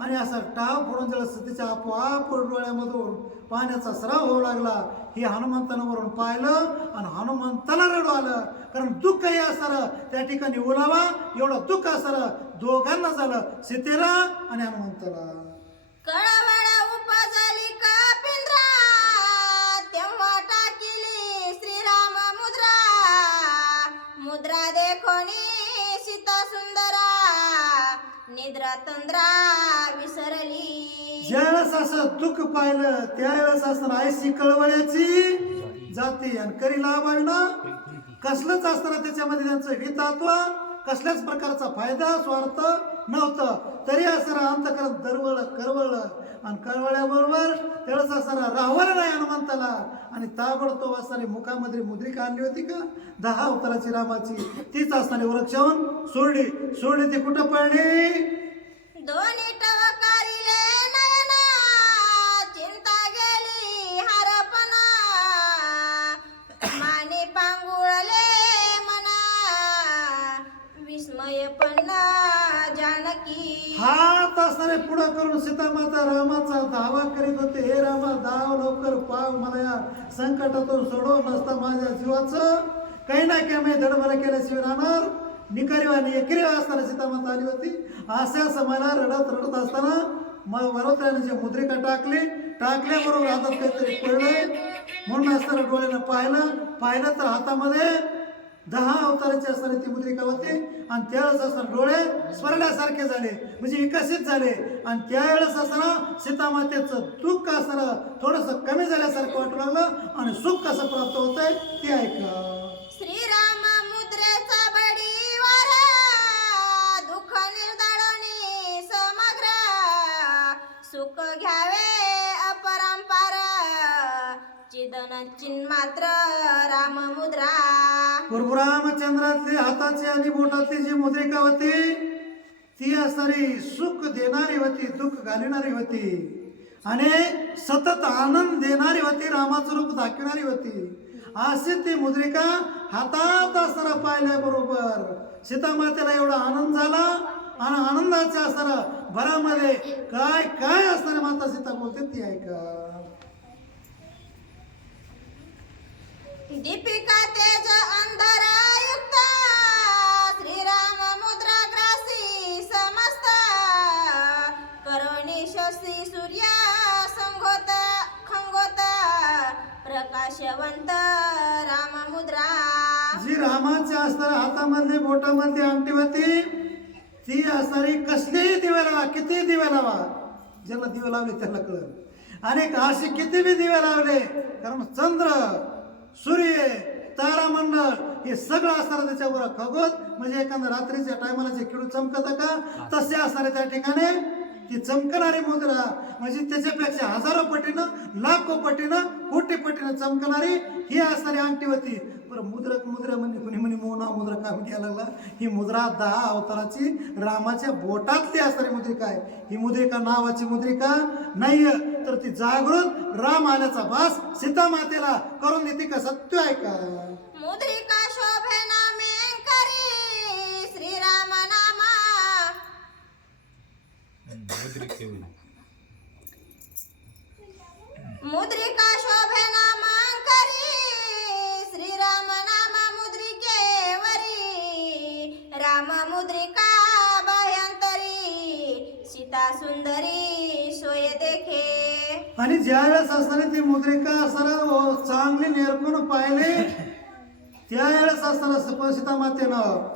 आणि असा टाव फोडून ज्यावेळेस तिच्या आपोआप डोळ्यामधून पाण्याचा स्राव होऊ लागला, हे हनुमंतानं वरून पाहिलं आणि हनुमंताला रडू आलं. कारण दुःख हे असणार त्या ठिकाणी ओलावा एवढं दुःख असणार दोघांना झालं, सीतेला आणि हनुमंताला. कळवळ उपजली कापिंद्रा तेव्हा टाकिली श्रीराम मुद्रा देखोनी सीता सुंदरा निद्रा तंद्रा विसरली. ज्यावेळेस असं दुःख पाहिलं त्यावेळेस असताना आयशी कळवळ्याची जाती आणि करी लाभाविना कसलंच असताना त्याच्यामध्ये त्यांचं हितात्व, कसल्याच प्रकारचा फायदा स्वार्थ नव्हतं. तरी असताना अंतकरण करवळलं आणि कळवळ्याबरोबर त्यावेळेस असताना राहवलं नाही हनुमंताला. आणि ताबडतोब असताना मुखामध्ये मुद्रिका आणली होती का 10 अवताराची रामाची, तीच असताना वृक्षावून सोडली ती कुठं पडली? दोन्ही टवकारिले नयना चिंता गेली डोळे पुढं करून सीतामाता रामाचा धावा करीत होते. हे रामा, धाव लवकर, पाव मला या संकटातून सोडव, नसता माझ्या जीवाचं काही ना काही मी धडबड केल्याशिवाय राहणार. निकरीवानी एकरीवा असताना सीतामाता आली होती. अशा समयाला रडत रडत असताना मग वरोत्र्याने जे मुद्रिका टाकल्याबरोबर हातात काहीतरी पडलं. म्हणून असताना डोळ्यानं पाहिलं तर हातामध्ये 10 अवताराची असणारी ती मुद्रिका होती. आणि त्यावेळेस असताना डोळे स्वर्गासारखे झाले, म्हणजे विकसित झाले. आणि त्यावेळेस असताना सीतामातेचं दुःख असताना थोडंसं कमी झाल्यासारखं वाटू लागलं. आणि सुख कसं प्राप्त होत आहे ते ऐका. श्रीराम मुद्रेचा बडीवार दुःख निर्दळणी समग्र सुख घ्यावे अपरंपार चिदन चिन्मात्र राम मुद्रा. प्रभू रामचंद्रातली हाताची आणि बोटातली जी मुद्रिका होती ती असणारी सुख देणारी होती, दुःख घालणारी होती आणि सतत आनंद देणारी होती, रामाचं रूप दाखवणारी होती. अशी ती मुद्रिका हातात असताना पाहिल्याबरोबर सीतामातेला एवढा आनंद झाला. आणि आनंदाच्या असताना भरामध्ये काय काय असणारे माता सीता बोलते ती ऐका. दीपिका तेज अंधरायुक्त श्रीराम मुद्रा ग्रासी समस्त करुणी शशी सूर्य संघोत खंगोत प्रकाशवंत राम मुद्रा. जी रामाच्या असणाऱ्या हातामधली बोटामधली अंगठी होती ती असणारी कसलेही दिवे लावा, किती दिवे लावा, ज्याला दिवे लावले त्याला कळलं. आणि असे किती बी दिवे लावले, कारण चंद्र, सूर्य, तारामंडळ हे सगळं असणारं त्याच्यावर खगोत, म्हणजे एखाद्या रात्रीच्या टायमाला जे किडू चमकत का तसे असणारे त्या ठिकाणी ती चमकणारी मुद्रा, म्हणजे त्याच्यापेक्षा हजारो पटीनं, लाखो पटीनं, कोटी पटीनं चमकणारी ही असणारी अंगठी होती. बरं, मुद्रा म्हणजे कुणी म्हणे मोना मुद्रा काम घ्यायला लागला. ही मुद्रा 10 अवताराची रामाच्या बोटातली असणारी मुद्रिका आहे. ही मुद्रिका नावाची मुद्रिका नाहीये, तर ती जागृत राम आल्याचा भास सीता मातेला करून देते का सत्य आहे का. मुद्रिका शोभे नामे करी श्रीराम नामा. मुद्रिका शोभे नामांकरी श्रीराम नामा मुद्रिकेवरी राम मुद्रिका भयंतरी सीता सुंदरी सोय देखे. आणि ज्यावेळेस असताना ती मुद्रिका असताना चांगली नेरकून पाहिले त्यावेळेस असताना सीता मातेनं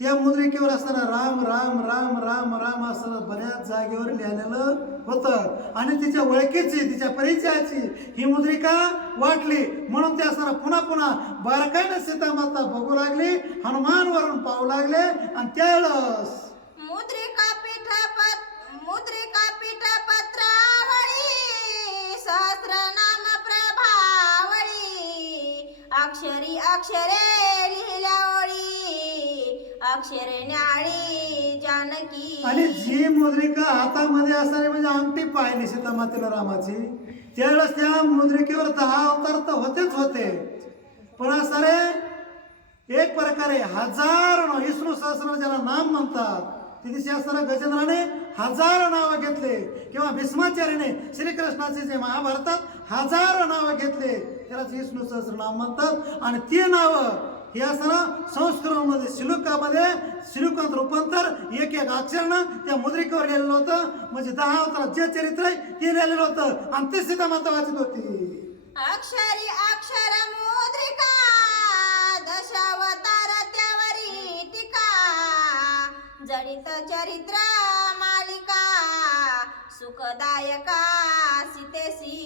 त्या मुद्रिकेवर असताना राम राम राम राम राम असताना बऱ्याच जागेवर लिहिलेलं होतं. आणि तिच्या ओळखीची, तिच्या परिचयाची ही मुद्रिका वाटली. म्हणून ते असताना पुन्हा पुन्हा बारकाईने सीता माता बघू लागली, हनुमानवरून पाहू लागले. आणि त्यावेळेस मुद्रिका पीठ पत्रावळी सहस्रनाम प्रभावळी अक्षरी अक्षरे लिहिल्या ओळी अक्षरे न्याळी जानकी. आणि जी मुद्रिका हातामध्ये असणारी म्हणजे अंगठी पाहिली सीता मातेला रामाची, त्यावेळेस त्या मुद्रिकेवर 10 अवतार तर होतेच होते. पण असणारे एक प्रकारे 1000 विष्णू सहस्र ज्याला नाम म्हणतात, तिथे असताना गजेंद्राने 1000 नावं घेतले, किंवा भीष्माचार्याने श्रीकृष्णाचे जे महाभारतात 1000 नावं घेतले, त्यालाच विष्णू सहस्र नाम म्हणतात. आणि ते नावं हे असताना संस्कृतमध्ये शिलुकात रूपांतर एक एक अक्षरनं त्या मुद्रिकेवर लिहिलेलं होतं. म्हणजे 10 अवतारात जे चरित्र आहे ते लिहिलेलं होतं. आणि ते सीता माता वाचत होती. अक्षरी अक्षर मुद्रिका दशावतार त्यावरी टीका जडित चरित्र मालिका सुखदायका सीतेसी.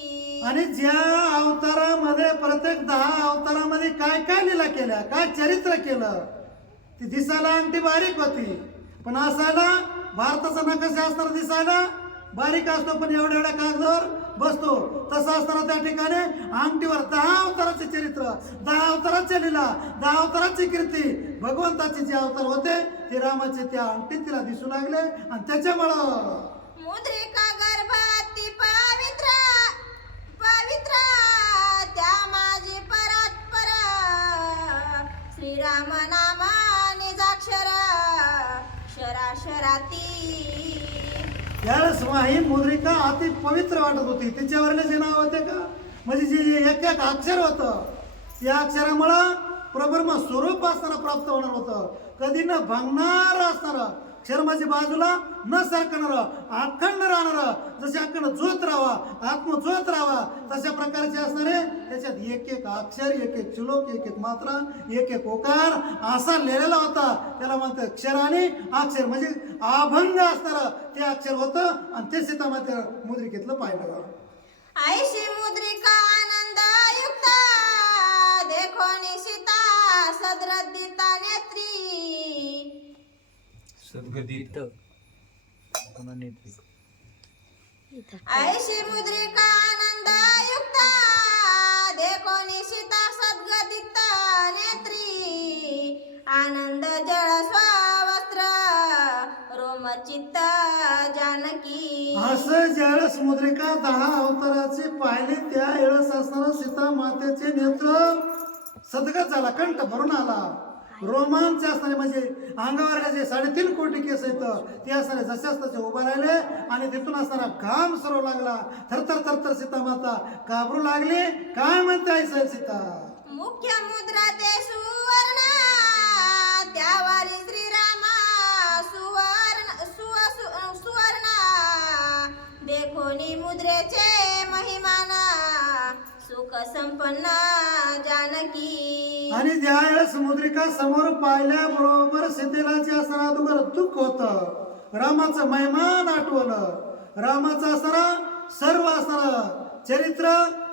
आणि ज्या अवतारामध्ये प्रत्येक 10 अवतारामध्ये काय काय लीला केल्या, काय चरित्र केलं, ती दिसायला अंगठी बारीक होती, पण असायला भारताचा नकाशा असताना दिसायला बारीक असतो, पण एवढ्या कागदावर बसतो. तसं असताना त्या ठिकाणी अंगठीवर 10 अवताराचे चरित्र, 10 अवताराच्या लीला, 10 अवताराची कीर्ती, भगवंताचे जे अवतार होते ते रामाचे त्या अंगठीत तिला दिसू लागले. आणि त्याच्यामुळं मुद्रिका गर्भाती पवित्र पवित्र त्या माझी परात्पर श्रीराम नामा निजाक्षर शराशराती. त्यावेळेस ही मुद्रिका अति पवित्र वाटत होती. तिच्यावरले जे नाव होते का म्हणजे जे एक एक अक्षर होतं त्या अक्षरामुळं प्रब्रह्म स्वरूप असताना प्राप्त होणार होतं. कधी न भांगणार असणार अक्षर म्हणजे बाजूला न सरकणार अखंड राहणार. जसे अखंड ज्योत राहावा आत्मज्योत राहावा तशा प्रकारचे असणारे त्याच्यात एक एक अक्षर एक एक श्लोक एक एक मात्रा एक एक ओकार असा लिहिलेला होता. त्याला म्हणतात अक्षर आणि अक्षर म्हणजे अभंग असणार ते अक्षर होतं आणि ते सीतामाते मुद्रिकेतलं पाहिलं. ऐशी मुद्रिका आनंद युक्त देखो निशिता सद्रदिता नेत्री सद्गदित ऐशी मुद्रिका आनंद युक्त देखो निशिता सद्गदित नेत्री आनंद जळ स्ववस्त्र रोमचित्त जानकी. असं ज्यावेळेस मुद्रिका 10 अवताराचे पाहिले त्या वेळेस असणारा सीता मातेचे नेत्र सदगत झाला कंठ भरून आला. रोमांच असणारे म्हणजे अंगावर जे 3.5 कोटी केस आहेत ते असणारे जशाच तसे उभा राहिले आणि तिथून असणारा घाम सरवू लागला. थरथर थरथर सीता माता घाबरू लागली. काय म्हणते आई साहेब सीता? मुख्य मुद्रा ते सुवर्ण त्यावरी श्रीरामा सुवर्ण देखोनी मुद्रेचे महिमान सुख संपन्न जानकी. आणि ज्यावेळेस मुद्रिका समोर पाहिल्याबरोबर सीतेला जे असणारा अगोदर दुःख होतं. रामाचं महिमान आठवलं. रामाचं असणारा सर्व असणारं चरित्र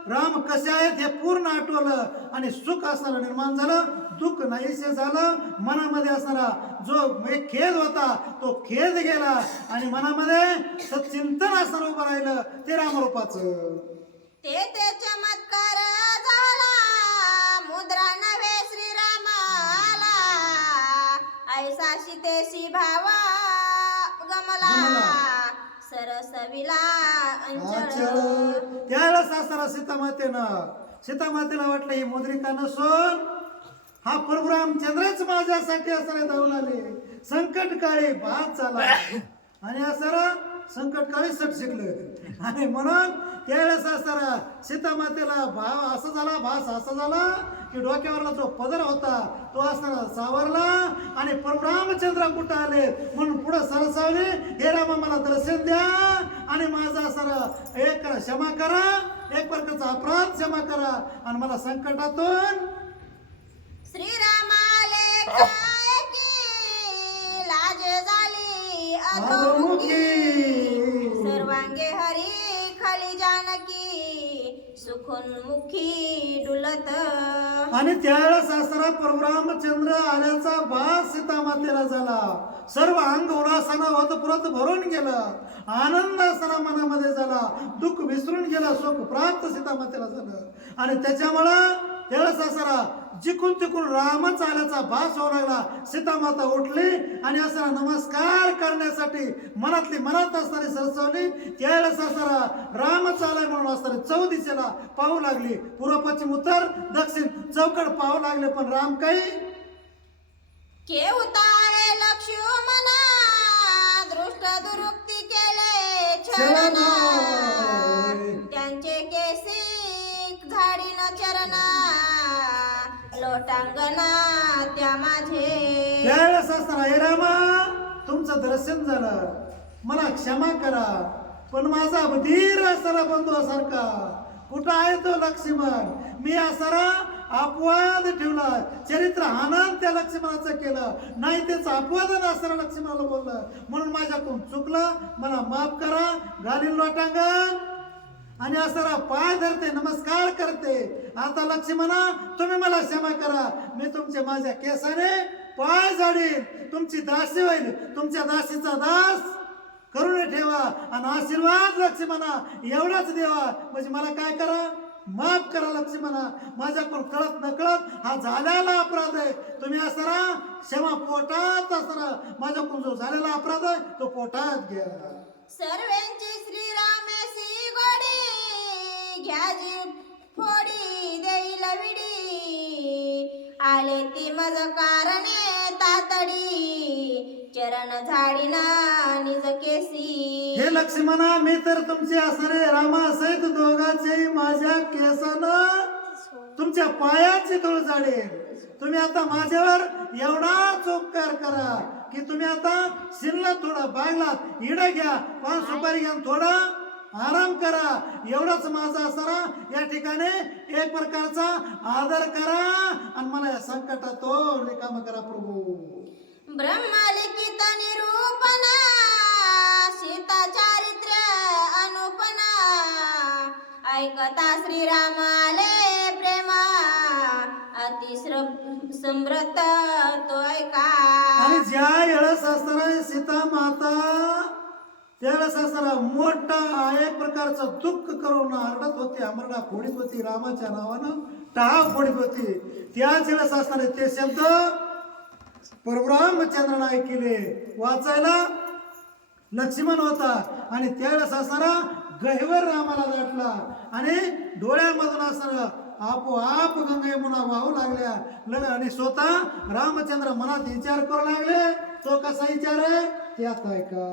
राम कसे आहेत हे पूर्ण आठवलं आणि सुख असणारं निर्माण झालं. दुःख नाहीसे झालं. मनामध्ये असणारा जो एक खेद होता तो खेद गेला आणि मनामध्ये सचिंतन असणारं उभं राहिलं ते रामरूपाचं. ते चमत्कार झाला मुद्रा नव्हे श्रीरामाला ऐसा सीतेशी भावा गमला सरसविला अंचळ. त्यावेळेस असणारा सीतामातेला वाटलं ही मुद्रिका नसून हा प्रभू रामचंद्रच माझ्यासाठी असणारे धावून आले. संकट काळी भात झाला आणि असणारा संकट काळी सट शिकलं आणि म्हणून त्यावेळेस असणारा सीतामातेला भाव असा झाला भास असा झाला की डोक्यावरला जो पदर होता तो असणारा सावरला आणि प्रभू रामचंद्र कुठं आले म्हणून पुढे सरसावले. हे रामा मला दर्शन द्या आणि माझा असणारा एक क्षमा करा एक प्रकारचा अपराध क्षमा करा आणि मला संकटातून श्रीरामाले काय की लाज झाली अधोमुखी सर्वांगे हरी खाली जानकी सुखोन्मुखी डुलत. आणि त्यावेळेस असणारा प्रभू रामचंद्र आल्याचा भास सीतामातेला झाला. सर्व अंग उल्हासानं होतपुरत भरून गेलं. आनंद असणारा मनामध्ये झाला. दुःख विसरून गेला. सुख प्राप्त सीतामातेला झालं आणि त्याच्यामुळं त्यावेळेस असणारा जिकून तिकून रामच आल्याचा भास होऊ लागला. सीतामाता उठली आणि असणारा नमस्कार करण्यासाठी मनातली मनात असणारी सरसवली. त्यावेळेस असणारा रामच आलाय म्हणून असणारे 4 दिशेला पाहू लागली. पूर्व पश्चिम उत्तर दक्षिण चौकड पाहू लागले पण राम काही केवताळे लक्ष्मणा दृष्ट दुरुक्ती केले छळना त्यांचे केसिक झाडीन चरणा लोटांगणा त्या माझे. त्यावेळेस असणारा हे रामा तुमचं दर्शन झालं मला क्षमा करा पण माझा धीर असणारा बंधूसारखा कुठं आहे तो लक्ष्मण. मी असणारा अपवाद ठेवला चरित्र हानन त्या लक्ष्मणाचं केलं नाही त्याचं अपवाद असणारा लक्ष्मणाला बोललं म्हणून माझ्याकडून चुकलं मला माफ करा. घालीन लोटांगण आणि असणारा पाय धरते नमस्कार करते. आता लक्ष्मणा तुम्ही मला क्षमा करा मी तुमचे माझ्या केसाने पाय झाडीन तुमची दासी होईल तुमच्या दासीचा दास करून ठेवा आणि आशीर्वाद लक्ष्मणा एवढाच देवा म्हणजे मला काय करा माफ करा लक्ष्मणा. माझ्याकडून कळत नकळत हा झालेला अपराध आहे. तुम्ही असणारा क्षमा पोटात असणारा माझ्याकडून जो झालेला अपराध आहे तो पोटात घ्या. सर्वांची श्रीरामेसी गोडी घ्याजी फोडी देईल विडी आले ती मज कारणे तातडी चरण झाडीना निज केसी. हे लक्ष्मणा, मी तर तुमचे असणारे रामासहित दोघांचे माझ्या केसानं तुमच्या पायाची धूळ जाडेल. तुम्ही आता माझ्यावर एवढाच उपकार करा की तुम्ही आता शिल्लक थोडा बागलात इडं घ्या, पान सुपारी घ्या, थोडा आराम करा. एवढंच माझा असणारा या ठिकाणी एक प्रकारचा आदर करा आणि मला या संकटातून रिकाम करा प्रभू. ब्रह्मलिखित निरूपणा सीता चारित्र्य अनुपना ऐकता श्रीराम आले प्रेमा अति समृद्ध तो ऐका. आणि ज्या वेळेस असणारा सीता माता त्यावेळेस असणारा मोठा एक प्रकारचं दुःख करून आरडत होती, आमरडा फोडीत होती, रामाच्या नावानं टाळ फोडीत होती. त्याच वेळेस असणारे ते शब्द परशुरामचंद्रानं ऐकले. वाचायला लक्ष्मण होता आणि त्यावेळेस असणारा गहिवर रामाला गाठला आणि डोळ्यामधून असणारा आपोआप गंगा यमुना वाहू लागल्या. आणि स्वतः रामचंद्र मनात विचार करू लागले. तो कसा विचार आहे ते आता ऐका.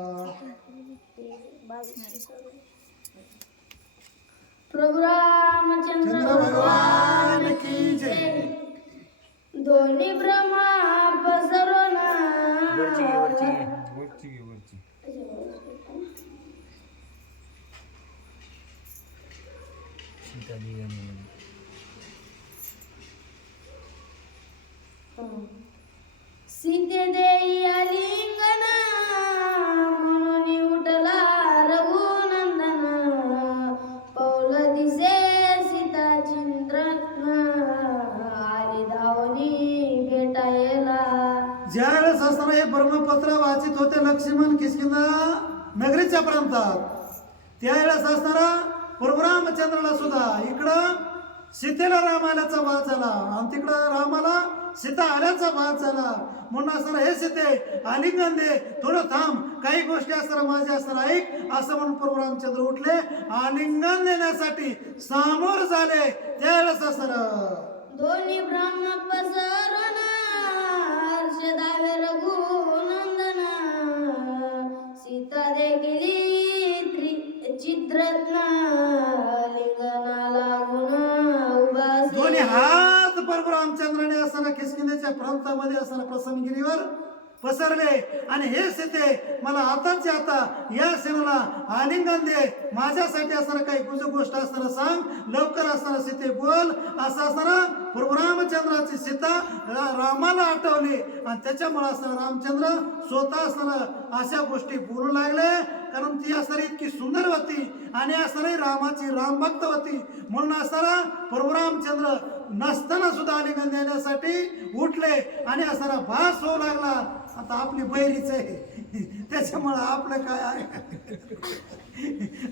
प्रभू रामचंद्र चंद्र भगवान की जय. दोन्ही ब्रह्मा पसरवना वरची घे, वरची घे, वरची घे, वरची. सीताजी आणि सीते देई आलिंगन म्हणून उठला रघुनंदन पौल दिसे सीता चिंद्रत्न आली धावली भेटायला. ज्यावेळेस असणारा हे ब्रह्मपत्र वाचित होते लक्ष्मण किष्किंधा नगरीच्या प्रांतात, त्यावेळेस असणारा परशुरामचंद्राला सुद्धा इकडं सीतेला राम आल्याचा भाग झाला आणि तिकडं रामाला सीता आल्याचा भाग झाला. म्हणून असणारा हे सीते आलिंगन दे, थोडं थांब, काही गोष्टी असणार माझ्या असणार ऐक, असं म्हणून परशुरामचंद्र उठले. आलिंगन देण्यासाठी सामोर झाले. त्यावेळेस असणार दोन्ही ब्रह्म पसरवना हर्षदावे रघुनंदन सीता देखिली चित्रत्न लिंगना लागून उभा. दोन्ही हात परशुरामचंद्राने असताना किष्किंधेच्या प्रांतामध्ये असताना प्रसन्नगिरीवर पसरले आणि हे सीते मला आताच आता या सेनेला आलिंगन दे, माझ्यासाठी असणारा काही गुज गोष्ट असताना सांग, लवकर असताना सीते बोल. असं असताना परशुरामचंद्राची सीता रामाला आठवली आणि त्याच्यामुळे असताना रामचंद्र स्वतः असताना अशा गोष्टी बोलू लागले. कारण ती असणारी इतकी सुंदर होती आणि असणारी रामाची रामभक्त होती. म्हणून असताना परशुरामचंद्र नसताना सुद्धा आलिंगन देण्यासाठी उठले आणि असणारा भास होऊ लागला. आता आपली बैरीच आहे त्याच्यामुळं आपलं काय आहे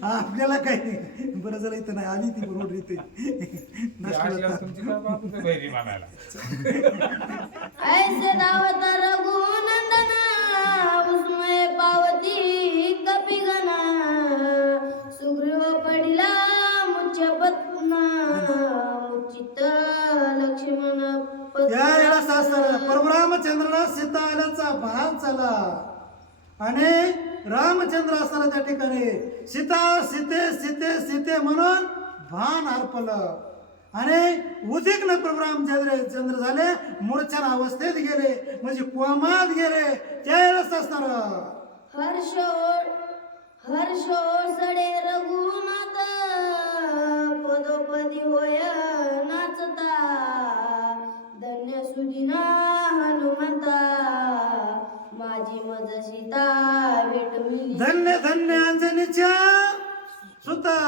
आपल्याला काही बरं झालं इथं नाही आली ती बरोबर इथे तुमची काय बाप होतं बहिरी म्हणायला. ऐसे धावत रघुनंदन उसमय पावती कपिगना सुग्रीव पडिला मुच्यपत्न मुचित लक्ष्मण त्यावेळेस असताना परशुरामचंद्राला सीता आल्याचा भाग झाला आणि रामचंद्र असताना त्या ठिकाणी सीता सीते सीते सीते म्हणून भान हरपलं आणि उद्विग्न परशुरामचंद्र झाले, मूर्छन अवस्थेत गेले, म्हणजे कोमात गेले. त्यावेळेस असणार हर्ष ओसडे रघुनाथ पदोपदी होय नाचता धन्य सुदिना हनुमंता माझी मज सीता भेटविली. धन्य धन्य अंजनीच्या सुद्धा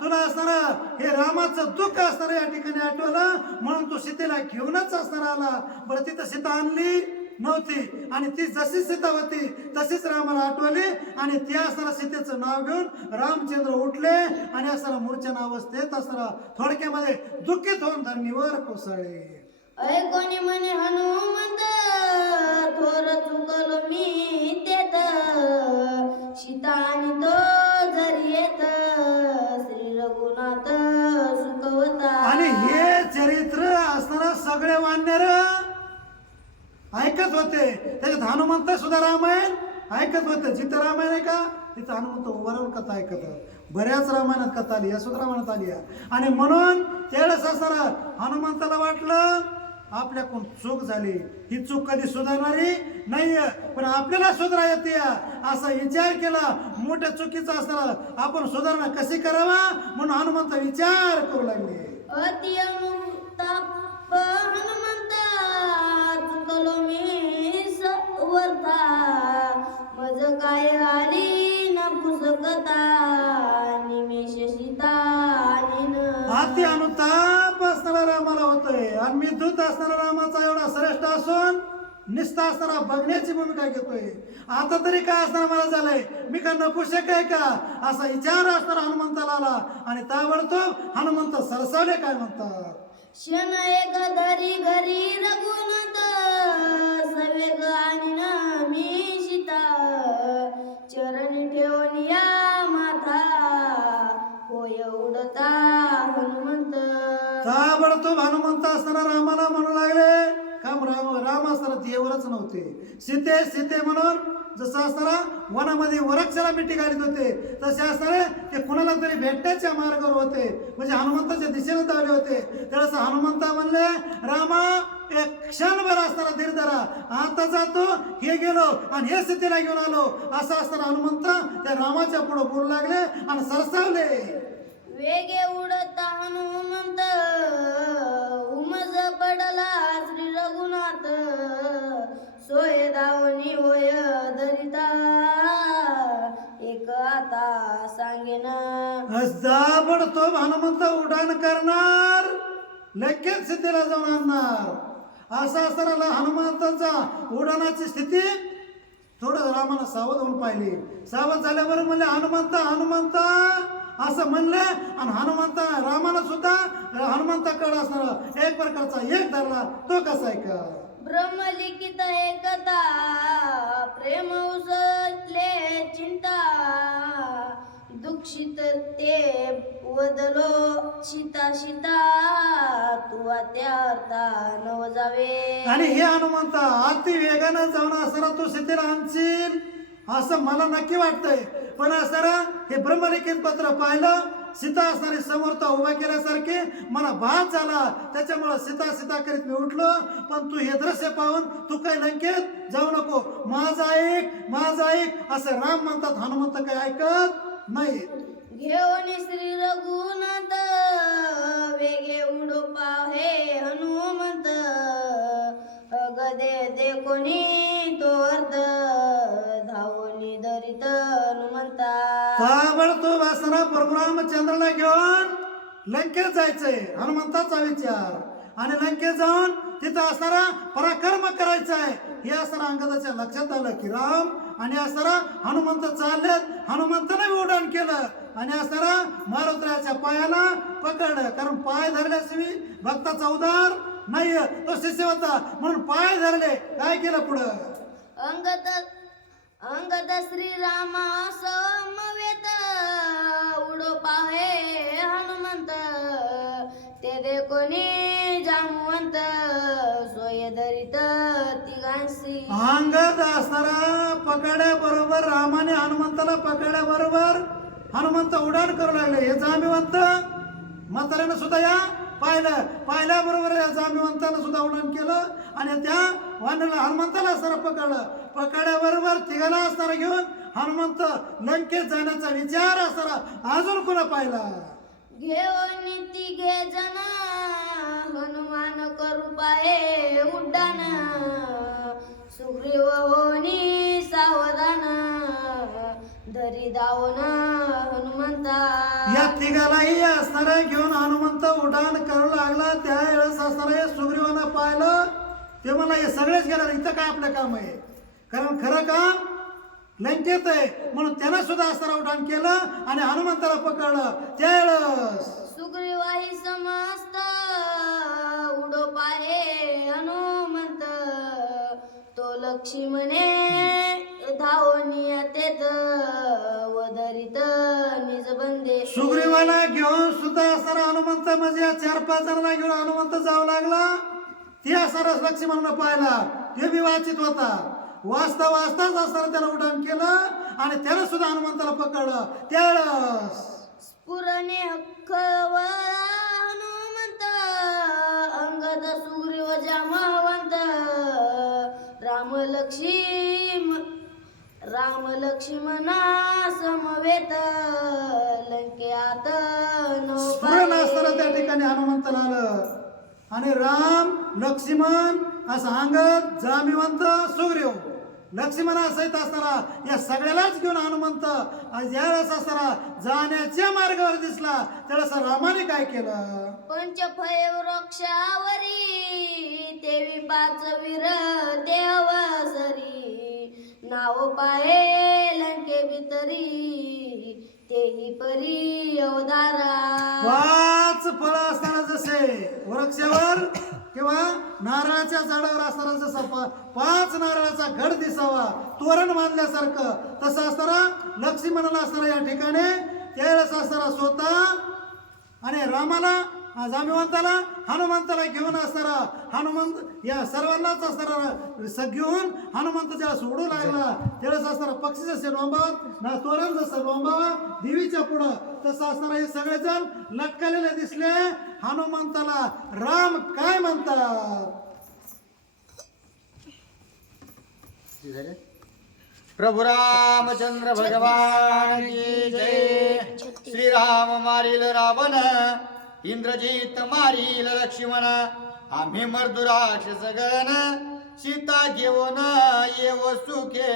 तुला असणारा हे रामाचं दुःख असणार या ठिकाणी आठवलं म्हणून तू सीतेला घेऊनच असणार आला. बरं तिथं सीता आणली नव्हती आणि ती जशी सीता होती तशीच रामाला आठवली आणि त्या असणारा सीतेचं नाव घेऊन रामचंद्र उठले आणि असणारा मूर्छन अवस्थेत असणारा थोडक्यामध्ये दुःखित होऊन धरणीवर कोसळले. कोणी म्हणे हनुमंत थोर चुकलो मी तेत सीता आणि तो जरी येत श्री रघुनाथ सुखवता. आणि हे चरित्र असणारा सगळे वानर ऐकत होते. त्याच्यात हनुमंत सुद्धा रामायण ऐकत होते. जिथं रामायण आहे का तिथं हनुमंत उभा राहून कथा ऐकतात. बऱ्याच रामायणात कथा आली, या सुद्धा रामायणात आली आहे. आणि म्हणून त्यावेळेस असताना हनुमंताला वाटलं आपल्याकडून चूक झाली, ही चूक कधी सुधारणारी नाहीये, पण आपल्याला सुधारा येते असा विचार केला. मोठ्या चुकीचा असताना आपण सुधारणा कशी करावा म्हणून हनुमंत विचार करू लागले. अति अनुताप हनुमंता चुकलो मी सवर्ता मज काय आली न पुसकता निमेष सीता अति अनुताप असणारा रामाला होतोय आणि मी दूत असणारा रामाचा एवढा श्रेष्ठ असून निष्ठा असणारा बघण्याची भूमिका घेतोय. आता तरी काय असणार मला झालंय, मी का नपुसक आहे का असा विचार असणारा हनुमंताला आला. आणि ताबडतोब हनुमंत सरसावले काय म्हणतात. क्षण एक धरी घरी रघुनाथ सवेग आणि मी सीता चरणी ठेवून या माथा होय उडता हनुमंत. ताबडतोब हनुमंत असणारा रामाला म्हणू लागले काम राम असताना देवरच नव्हते, सीते म्हणून जसं असताना वनामध्ये वृक्षाला मिठी घालीत होते तसे असणारे ते कुणाला तरी भेटण्याच्या मार्गावर होते, म्हणजे हनुमंताच्या दिशेने धावले होते. त्यावेळेस हनुमंता म्हणले रामा एक क्षणभर असताना धीर धरा, आता जातो हे गेलो आणि हे सीतेला घेऊन आलो असं असताना हनुमंत त्या रामाच्या पुढे बोलू लागले आणि सरसावले. वेगे उडता हनुमंत उमज पडला श्री रघुनाथ सोय दावणी होय धरिता एक आता सांगेन. ताबडतोब हनुमंत उड्डाण करणार, लगेच सीतेला जाऊन आणणार. असं असताना हनुमंताचा उड्डाणाची स्थिती थोडं रामानं सावध होऊन पाहिली. सावध झाल्यावर म्हणले हनुमंत असं म्हणले आणि हनुमंत रामानं सुद्धा हनुमंताकडे असणारा एक प्रकारचा एक धरला. तो कसा आहे का ब्रह्मलिखित एकता प्रेम उसले चिंता दुःखित ते वदलो सीता तू त्यार्था नव जावे. आणि हे हनुमंत अति वेगानं जाऊन असताना तू सीतेला आणशील असं मला नक्की वाटतंय. पण असताना हे ब्रह्मलिखित पत्र पाहिलं, सीता असणारी समोर तर उभा केल्यासारखे मला भात झाला. त्याच्यामुळे सीता करीत मी उठलो. पण तू हे दृश्य पाहून तू काही लंकेत जाऊ नको, माझं ऐक असं राम म्हणतात. हनुमंत काही ऐकत नाही. घेऊन श्री रघुनाथ वेगे उडो पाहे हनुमंत गदे दे कोणी तो अर्ध धावणी धरित हनुमंता. ताबडतोब असताना परशुरामचंद्राला घेऊन लंकेत जायचंय हनुमंताचा विचार. आणि लंकेत जाऊन तिथं असणारा पराक्रम करायचा आहे हे असताना अंगदाच्या लक्षात आलं की राम आणि असताना हनुमंत चाललेत. हनुमंताने उड्डाण केलं आणि असताना मारुत्राच्या पायाला पकडलं, कारण पाय धरल्याशिवाय भक्ताचा उद्धार नाही. तो शिष्य होता म्हणून पाय धरले. काय केलं पुढं अंगद श्रीरामा समवेत उडो पाहे हनुमंत ते कोणी जामवंत सोय धरित तिघांशी. अंगद असणारा पकड्याबरोबर रामाने हनुमंताला पकड्याबरोबर हनुमंत उड्डाण करू लागले. हे जामीवंत म्हाताऱ्यानं सुद्धा या पाहिल्याबरोबर या जामीवंतानं सुद्धा उड्डाण केलं आणि त्या वानराला हनुमंताला असणारा पकड्याबरोबर तिघाला असणारा घेऊन हनुमंत लंकेत जाण्याचा विचार असणारा अजून कोणा पाहिला. घेऊन तिघे जण हनुमान करू पाहे उड्डाण सुग्रीव होनी सावधान धरी दावण हनुमंता. या तिघालाही असणाऱ्या घेऊन हनुमंत उड्डाण करू लागला. त्यावेळेस असणारे सुग्रीवानं पाहिलं. ते मला हे सगळेच गेलं, इथं काय आपलं काम आहे, कारण खरं काम लंकेत आहे. म्हणून त्यानं सुद्धा असणारा उड्डाण केलं आणि हनुमंताला पकडलं. त्यावेळेस सुग्रीवाही समस्त उडो पाहे हनुमंत तो लक्ष्मणे धावणी तेत वदरित निज बंदे. सुग्रीवाला घेऊन सुद्धा असणारा हनुमंत म्हणजे या 4-5 जणांना घेऊन हनुमंत जाऊ लागला. ते असणारा लक्ष्मणानं पाहिला. ते बी वाचित होता. वाचता वाचताच असताना त्याला उड्डाण केलं आणि त्याला सुद्धा हनुमंताला पकडलं. त्यावेळेस स्फुरणे हनुमंत अंगद सुग्रीव जामवंत राम लक्ष्मणा समवेत लंकेत स्फुरण असताना त्या ठिकाणी हनुमंताला आलं आणि राम लक्ष्मण असं अंगद जामिवंत सुग्रीव लक्ष्मणा सहित असताना या सगळ्यालाच घेऊन हनुमंत ज्यावेळेस असताना जाण्याच्या मार्गावर दिसला त्यावेळेस रामाने काय केलं? पंचफय वृक्षावरी देवी पाच वीर देवसरी नाव पाहे लंके भीतरी तेही परी अवतारा. 5 फळं असताना जसे वृक्षावर किंवा नारळाच्या झाडावर असताना जसा 5 नारळाचा घड दिसावा तोरण बांधल्यासारखं तसं असताना लक्ष्मणाला असताना या ठिकाणी त्यावेळेस असताना स्वतः आणि रामाला जामिवंताला हनुमंताला घेऊन असताना हनुमंत या सर्वांनाच असताना घेऊन हनुमंत ज्याला सोडू लागला त्यावेळेस असताना पक्षी जसे लोंबावत ना तोरण जसं लोंबावा देवीच्या पुढं तसं असताना हे सगळेजण लटकलेले दिसले. हनुमंताला राम काय म्हणतात? प्रभु रामचंद्र भगवान की जय. श्रीराम मारील रावण इंद्रजित मारील लक्ष्मण आम्ही मर्दुराक्षस गण सीता घेऊन येव सुखे.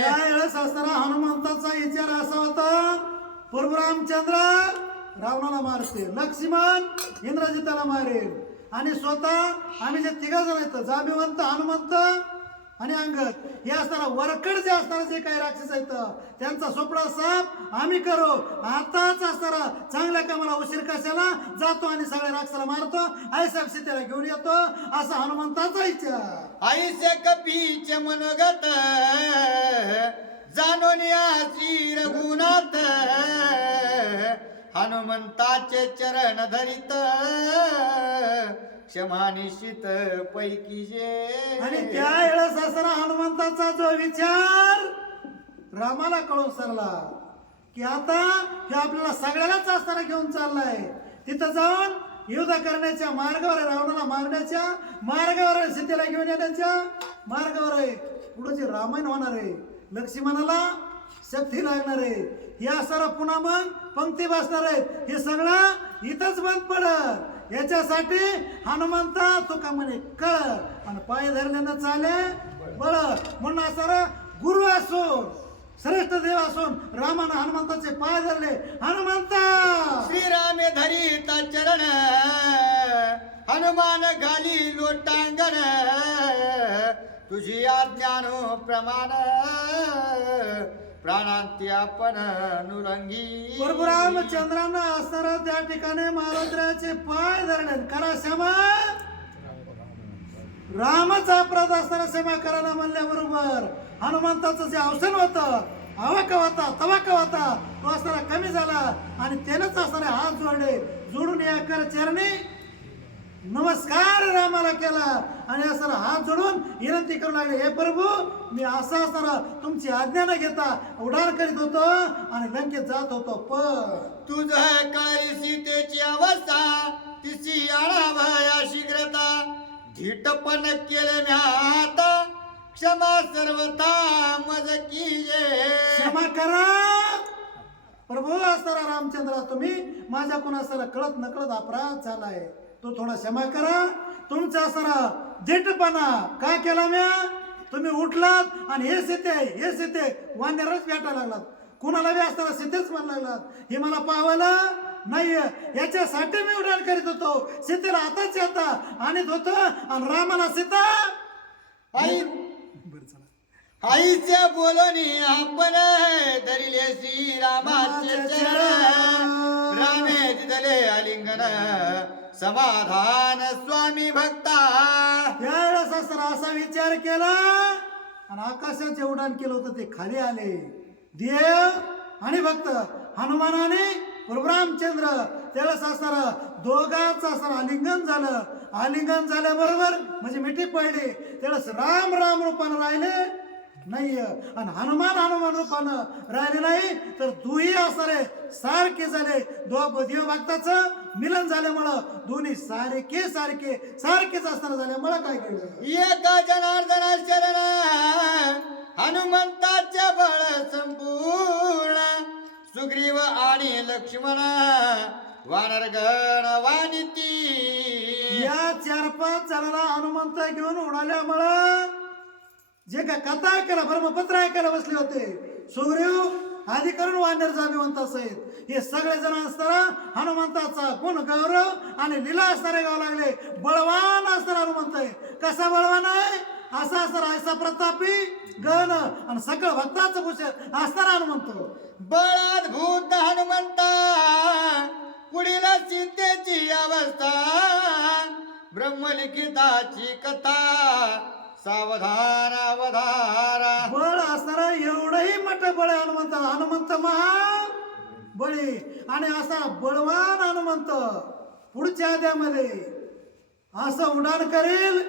यावेळेस असताना हनुमंताचा विचार असा होता प्रभू रामचंद्र रावणाला मारते, लक्ष्मण इंद्रजिताला मारेल आणि स्वतः आम्ही जे 3 जण आहेत जामिवंत हनुमंत आणि अंगद हे असताना वरकड जे असताना जे काही राक्षस आहेत त्यांचा सोपडा साफ आम्ही करू. आताच असताना चांगल्या कामाला उशीर कशाला जातो आणि सगळ्या राक्षसाला मारतो आई साहेब सीतेला घेऊन येतो असा हनुमंताचा विचार. आईसे कपीचे मनोगत जाणून या श्री रघुनाथ हनुमंताचे चरण धरित क्षमा निश्चित पैकी जे. आणि त्यावेळेस असताना हनुमंताचा जो विचार रामाला कळून सरला की आता हे आपल्याला सगळ्यालाच असताना घेऊन चाललाय तिथं जाऊन युद्ध करण्याच्या मार्गावर आहे, रावणाला मारण्याच्या मार्गावर आहे, सीतेला घेऊन येण्याच्या मार्गावर आहे. पुढे जे रामायण होणार आहे लक्ष्मणाला शक्ती लागणार आहे हे असताना पुन्हा मग पंक्ती बसणार आहेत. हे सगळं इथंच बंद पडत. याच्यासाठी हनुमंता तुका म्हणे कळ आणि पाय धरल्यानं चाले बळ म्हणून असताना गुरु असून श्रेष्ठ देव असून रामानं हनुमंताचे पाय धरले. हनुमंता श्रीरामे धरिता चरण हनुमान घाली लोटांगण तुझी आज्ञानो प्रमाण प्राणांती आपण नुरंगी. प्रभू रामचंद्रांना असताना त्या ठिकाणी महाराजाचे पाय धरले. करा क्षमा. रामाचा अपराध असताना क्षमा करायला म्हणल्याबरोबर हनुमंताचं जे अवसान होतं आवाका होता तवाका होता तो असताना कमी झाला आणि त्यानंच असताना हात जोडले जोडून या कर चरणी नमस्कार रामाला केला आणि असताना हात जोडून विनंती करू लागले हे प्रभू मी असं असताना तुमची आज्ञा न घेता उड्डाण करीत होतो आणि लंकेत जात होतो पण तुझ कळी सीतेची अवस्था तिची आळावया शीघ्रता धीटपण केले म्या आता क्षमा सर्वथा मज कीजे. क्षमा करा प्रभू असताना रामचंद्र तुम्ही माझ्या कोणाला कळत नकळत अपराध झालाय तो थोडा क्षमा करा. तुमचा असताना जेटपणा काय केला म्या तुम्ही उठलात आणि हे सीते वानरच भेटायला लागलात कुणाला बी असताना सीतेच म्हणायला लागलात हे मला पाहायला नाही याच्यासाठी मी उड्डाण करीत होतो सीतेला आताच येता आणत होतो आणि रामाला सीता आई आईचे बोलणी आपण धरिले श्रीरामाचे चरण रामे दिदले आलिंगन समाधान स्वामी भक्ता. त्यावेळेस असताना असा विचार केला आणि आकाशाचे उड्डाण केलं होतं ते खाली आले. देव आणि भक्त हनुमानाने प्रभू रामचंद्र त्यावेळेस असताना दोघांचं असताना आलिंगन झालं. आलिंगन झाल्याबरोबर म्हणजे मिठी पडली त्यावेळेस राम राम रूपानं राहिले नाही आणि हनुमान रूपानं राहिले नाही तर दुही असणारे सारखे झाले. देव भक्ताचं मिलन झाल्यामुळं दोन्ही सारखेच असणार झाल्यामुळं काय केलं एका जनार्दना शरण हनुमंताच्या बळ संपूर्ण सुग्रीव आणि लक्ष्मण वानरगण वानिती. या 4-5 जणांना हनुमंत घेऊन उडाल्यामुळं जे काय कथा ऐकायला ब्रह्मपत्र ऐकायला बसले होते सुग्रीव आधी करून वानर जामीवंत असेल हे सगळे जण असताना हनुमंताचा गुण गौरव आणि लीला असणारे गाव लागले. बळवान असणारा हनुमंत आहे. कसा बळवान आहे असा असणारा ऐसा प्रतापी गण आणि सगळं भक्ताचं भूषण असणारा हनुमंत. बळात भूत हनुमंता पुढील चिंतेची अवस्था ब्रह्मलिखिताची कथा सावधान अवधारा. बळ असणारा एवढंही मोठं बळ आहे हनुमंत महा बळी आणि असा बळवान हनुमंत पुढच्या अध्यामध्ये असं उड्डाण करेल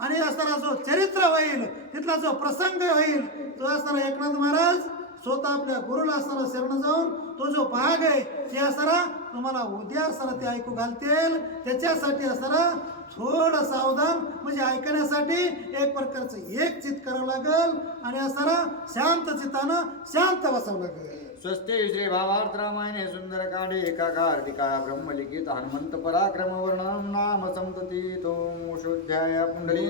आणि असणारा जो चरित्र होईल तिथला जो प्रसंग होईल तो असणारा एकनाथ महाराज स्वतः आपल्या गुरुला असणारा शरण जाऊन तो जो भाग आहे ते असणारा तुम्हाला उद्या असणारा ते ऐकू घालतील. त्याच्यासाठी असणारा थोडं सावधान म्हणजे ऐकण्यासाठी एक प्रकारचं एक चित करावं लागेल आणि असणारा शांत चित्तानं शांत बसावं लागेल. स्वस्ते श्री भावार्थ रामायणे सुंदर कांडे एकाकार ब्रह्मलिखित हनुमंत पराक्रम वर्णन नाम संतती तो शोध्याय पुंडली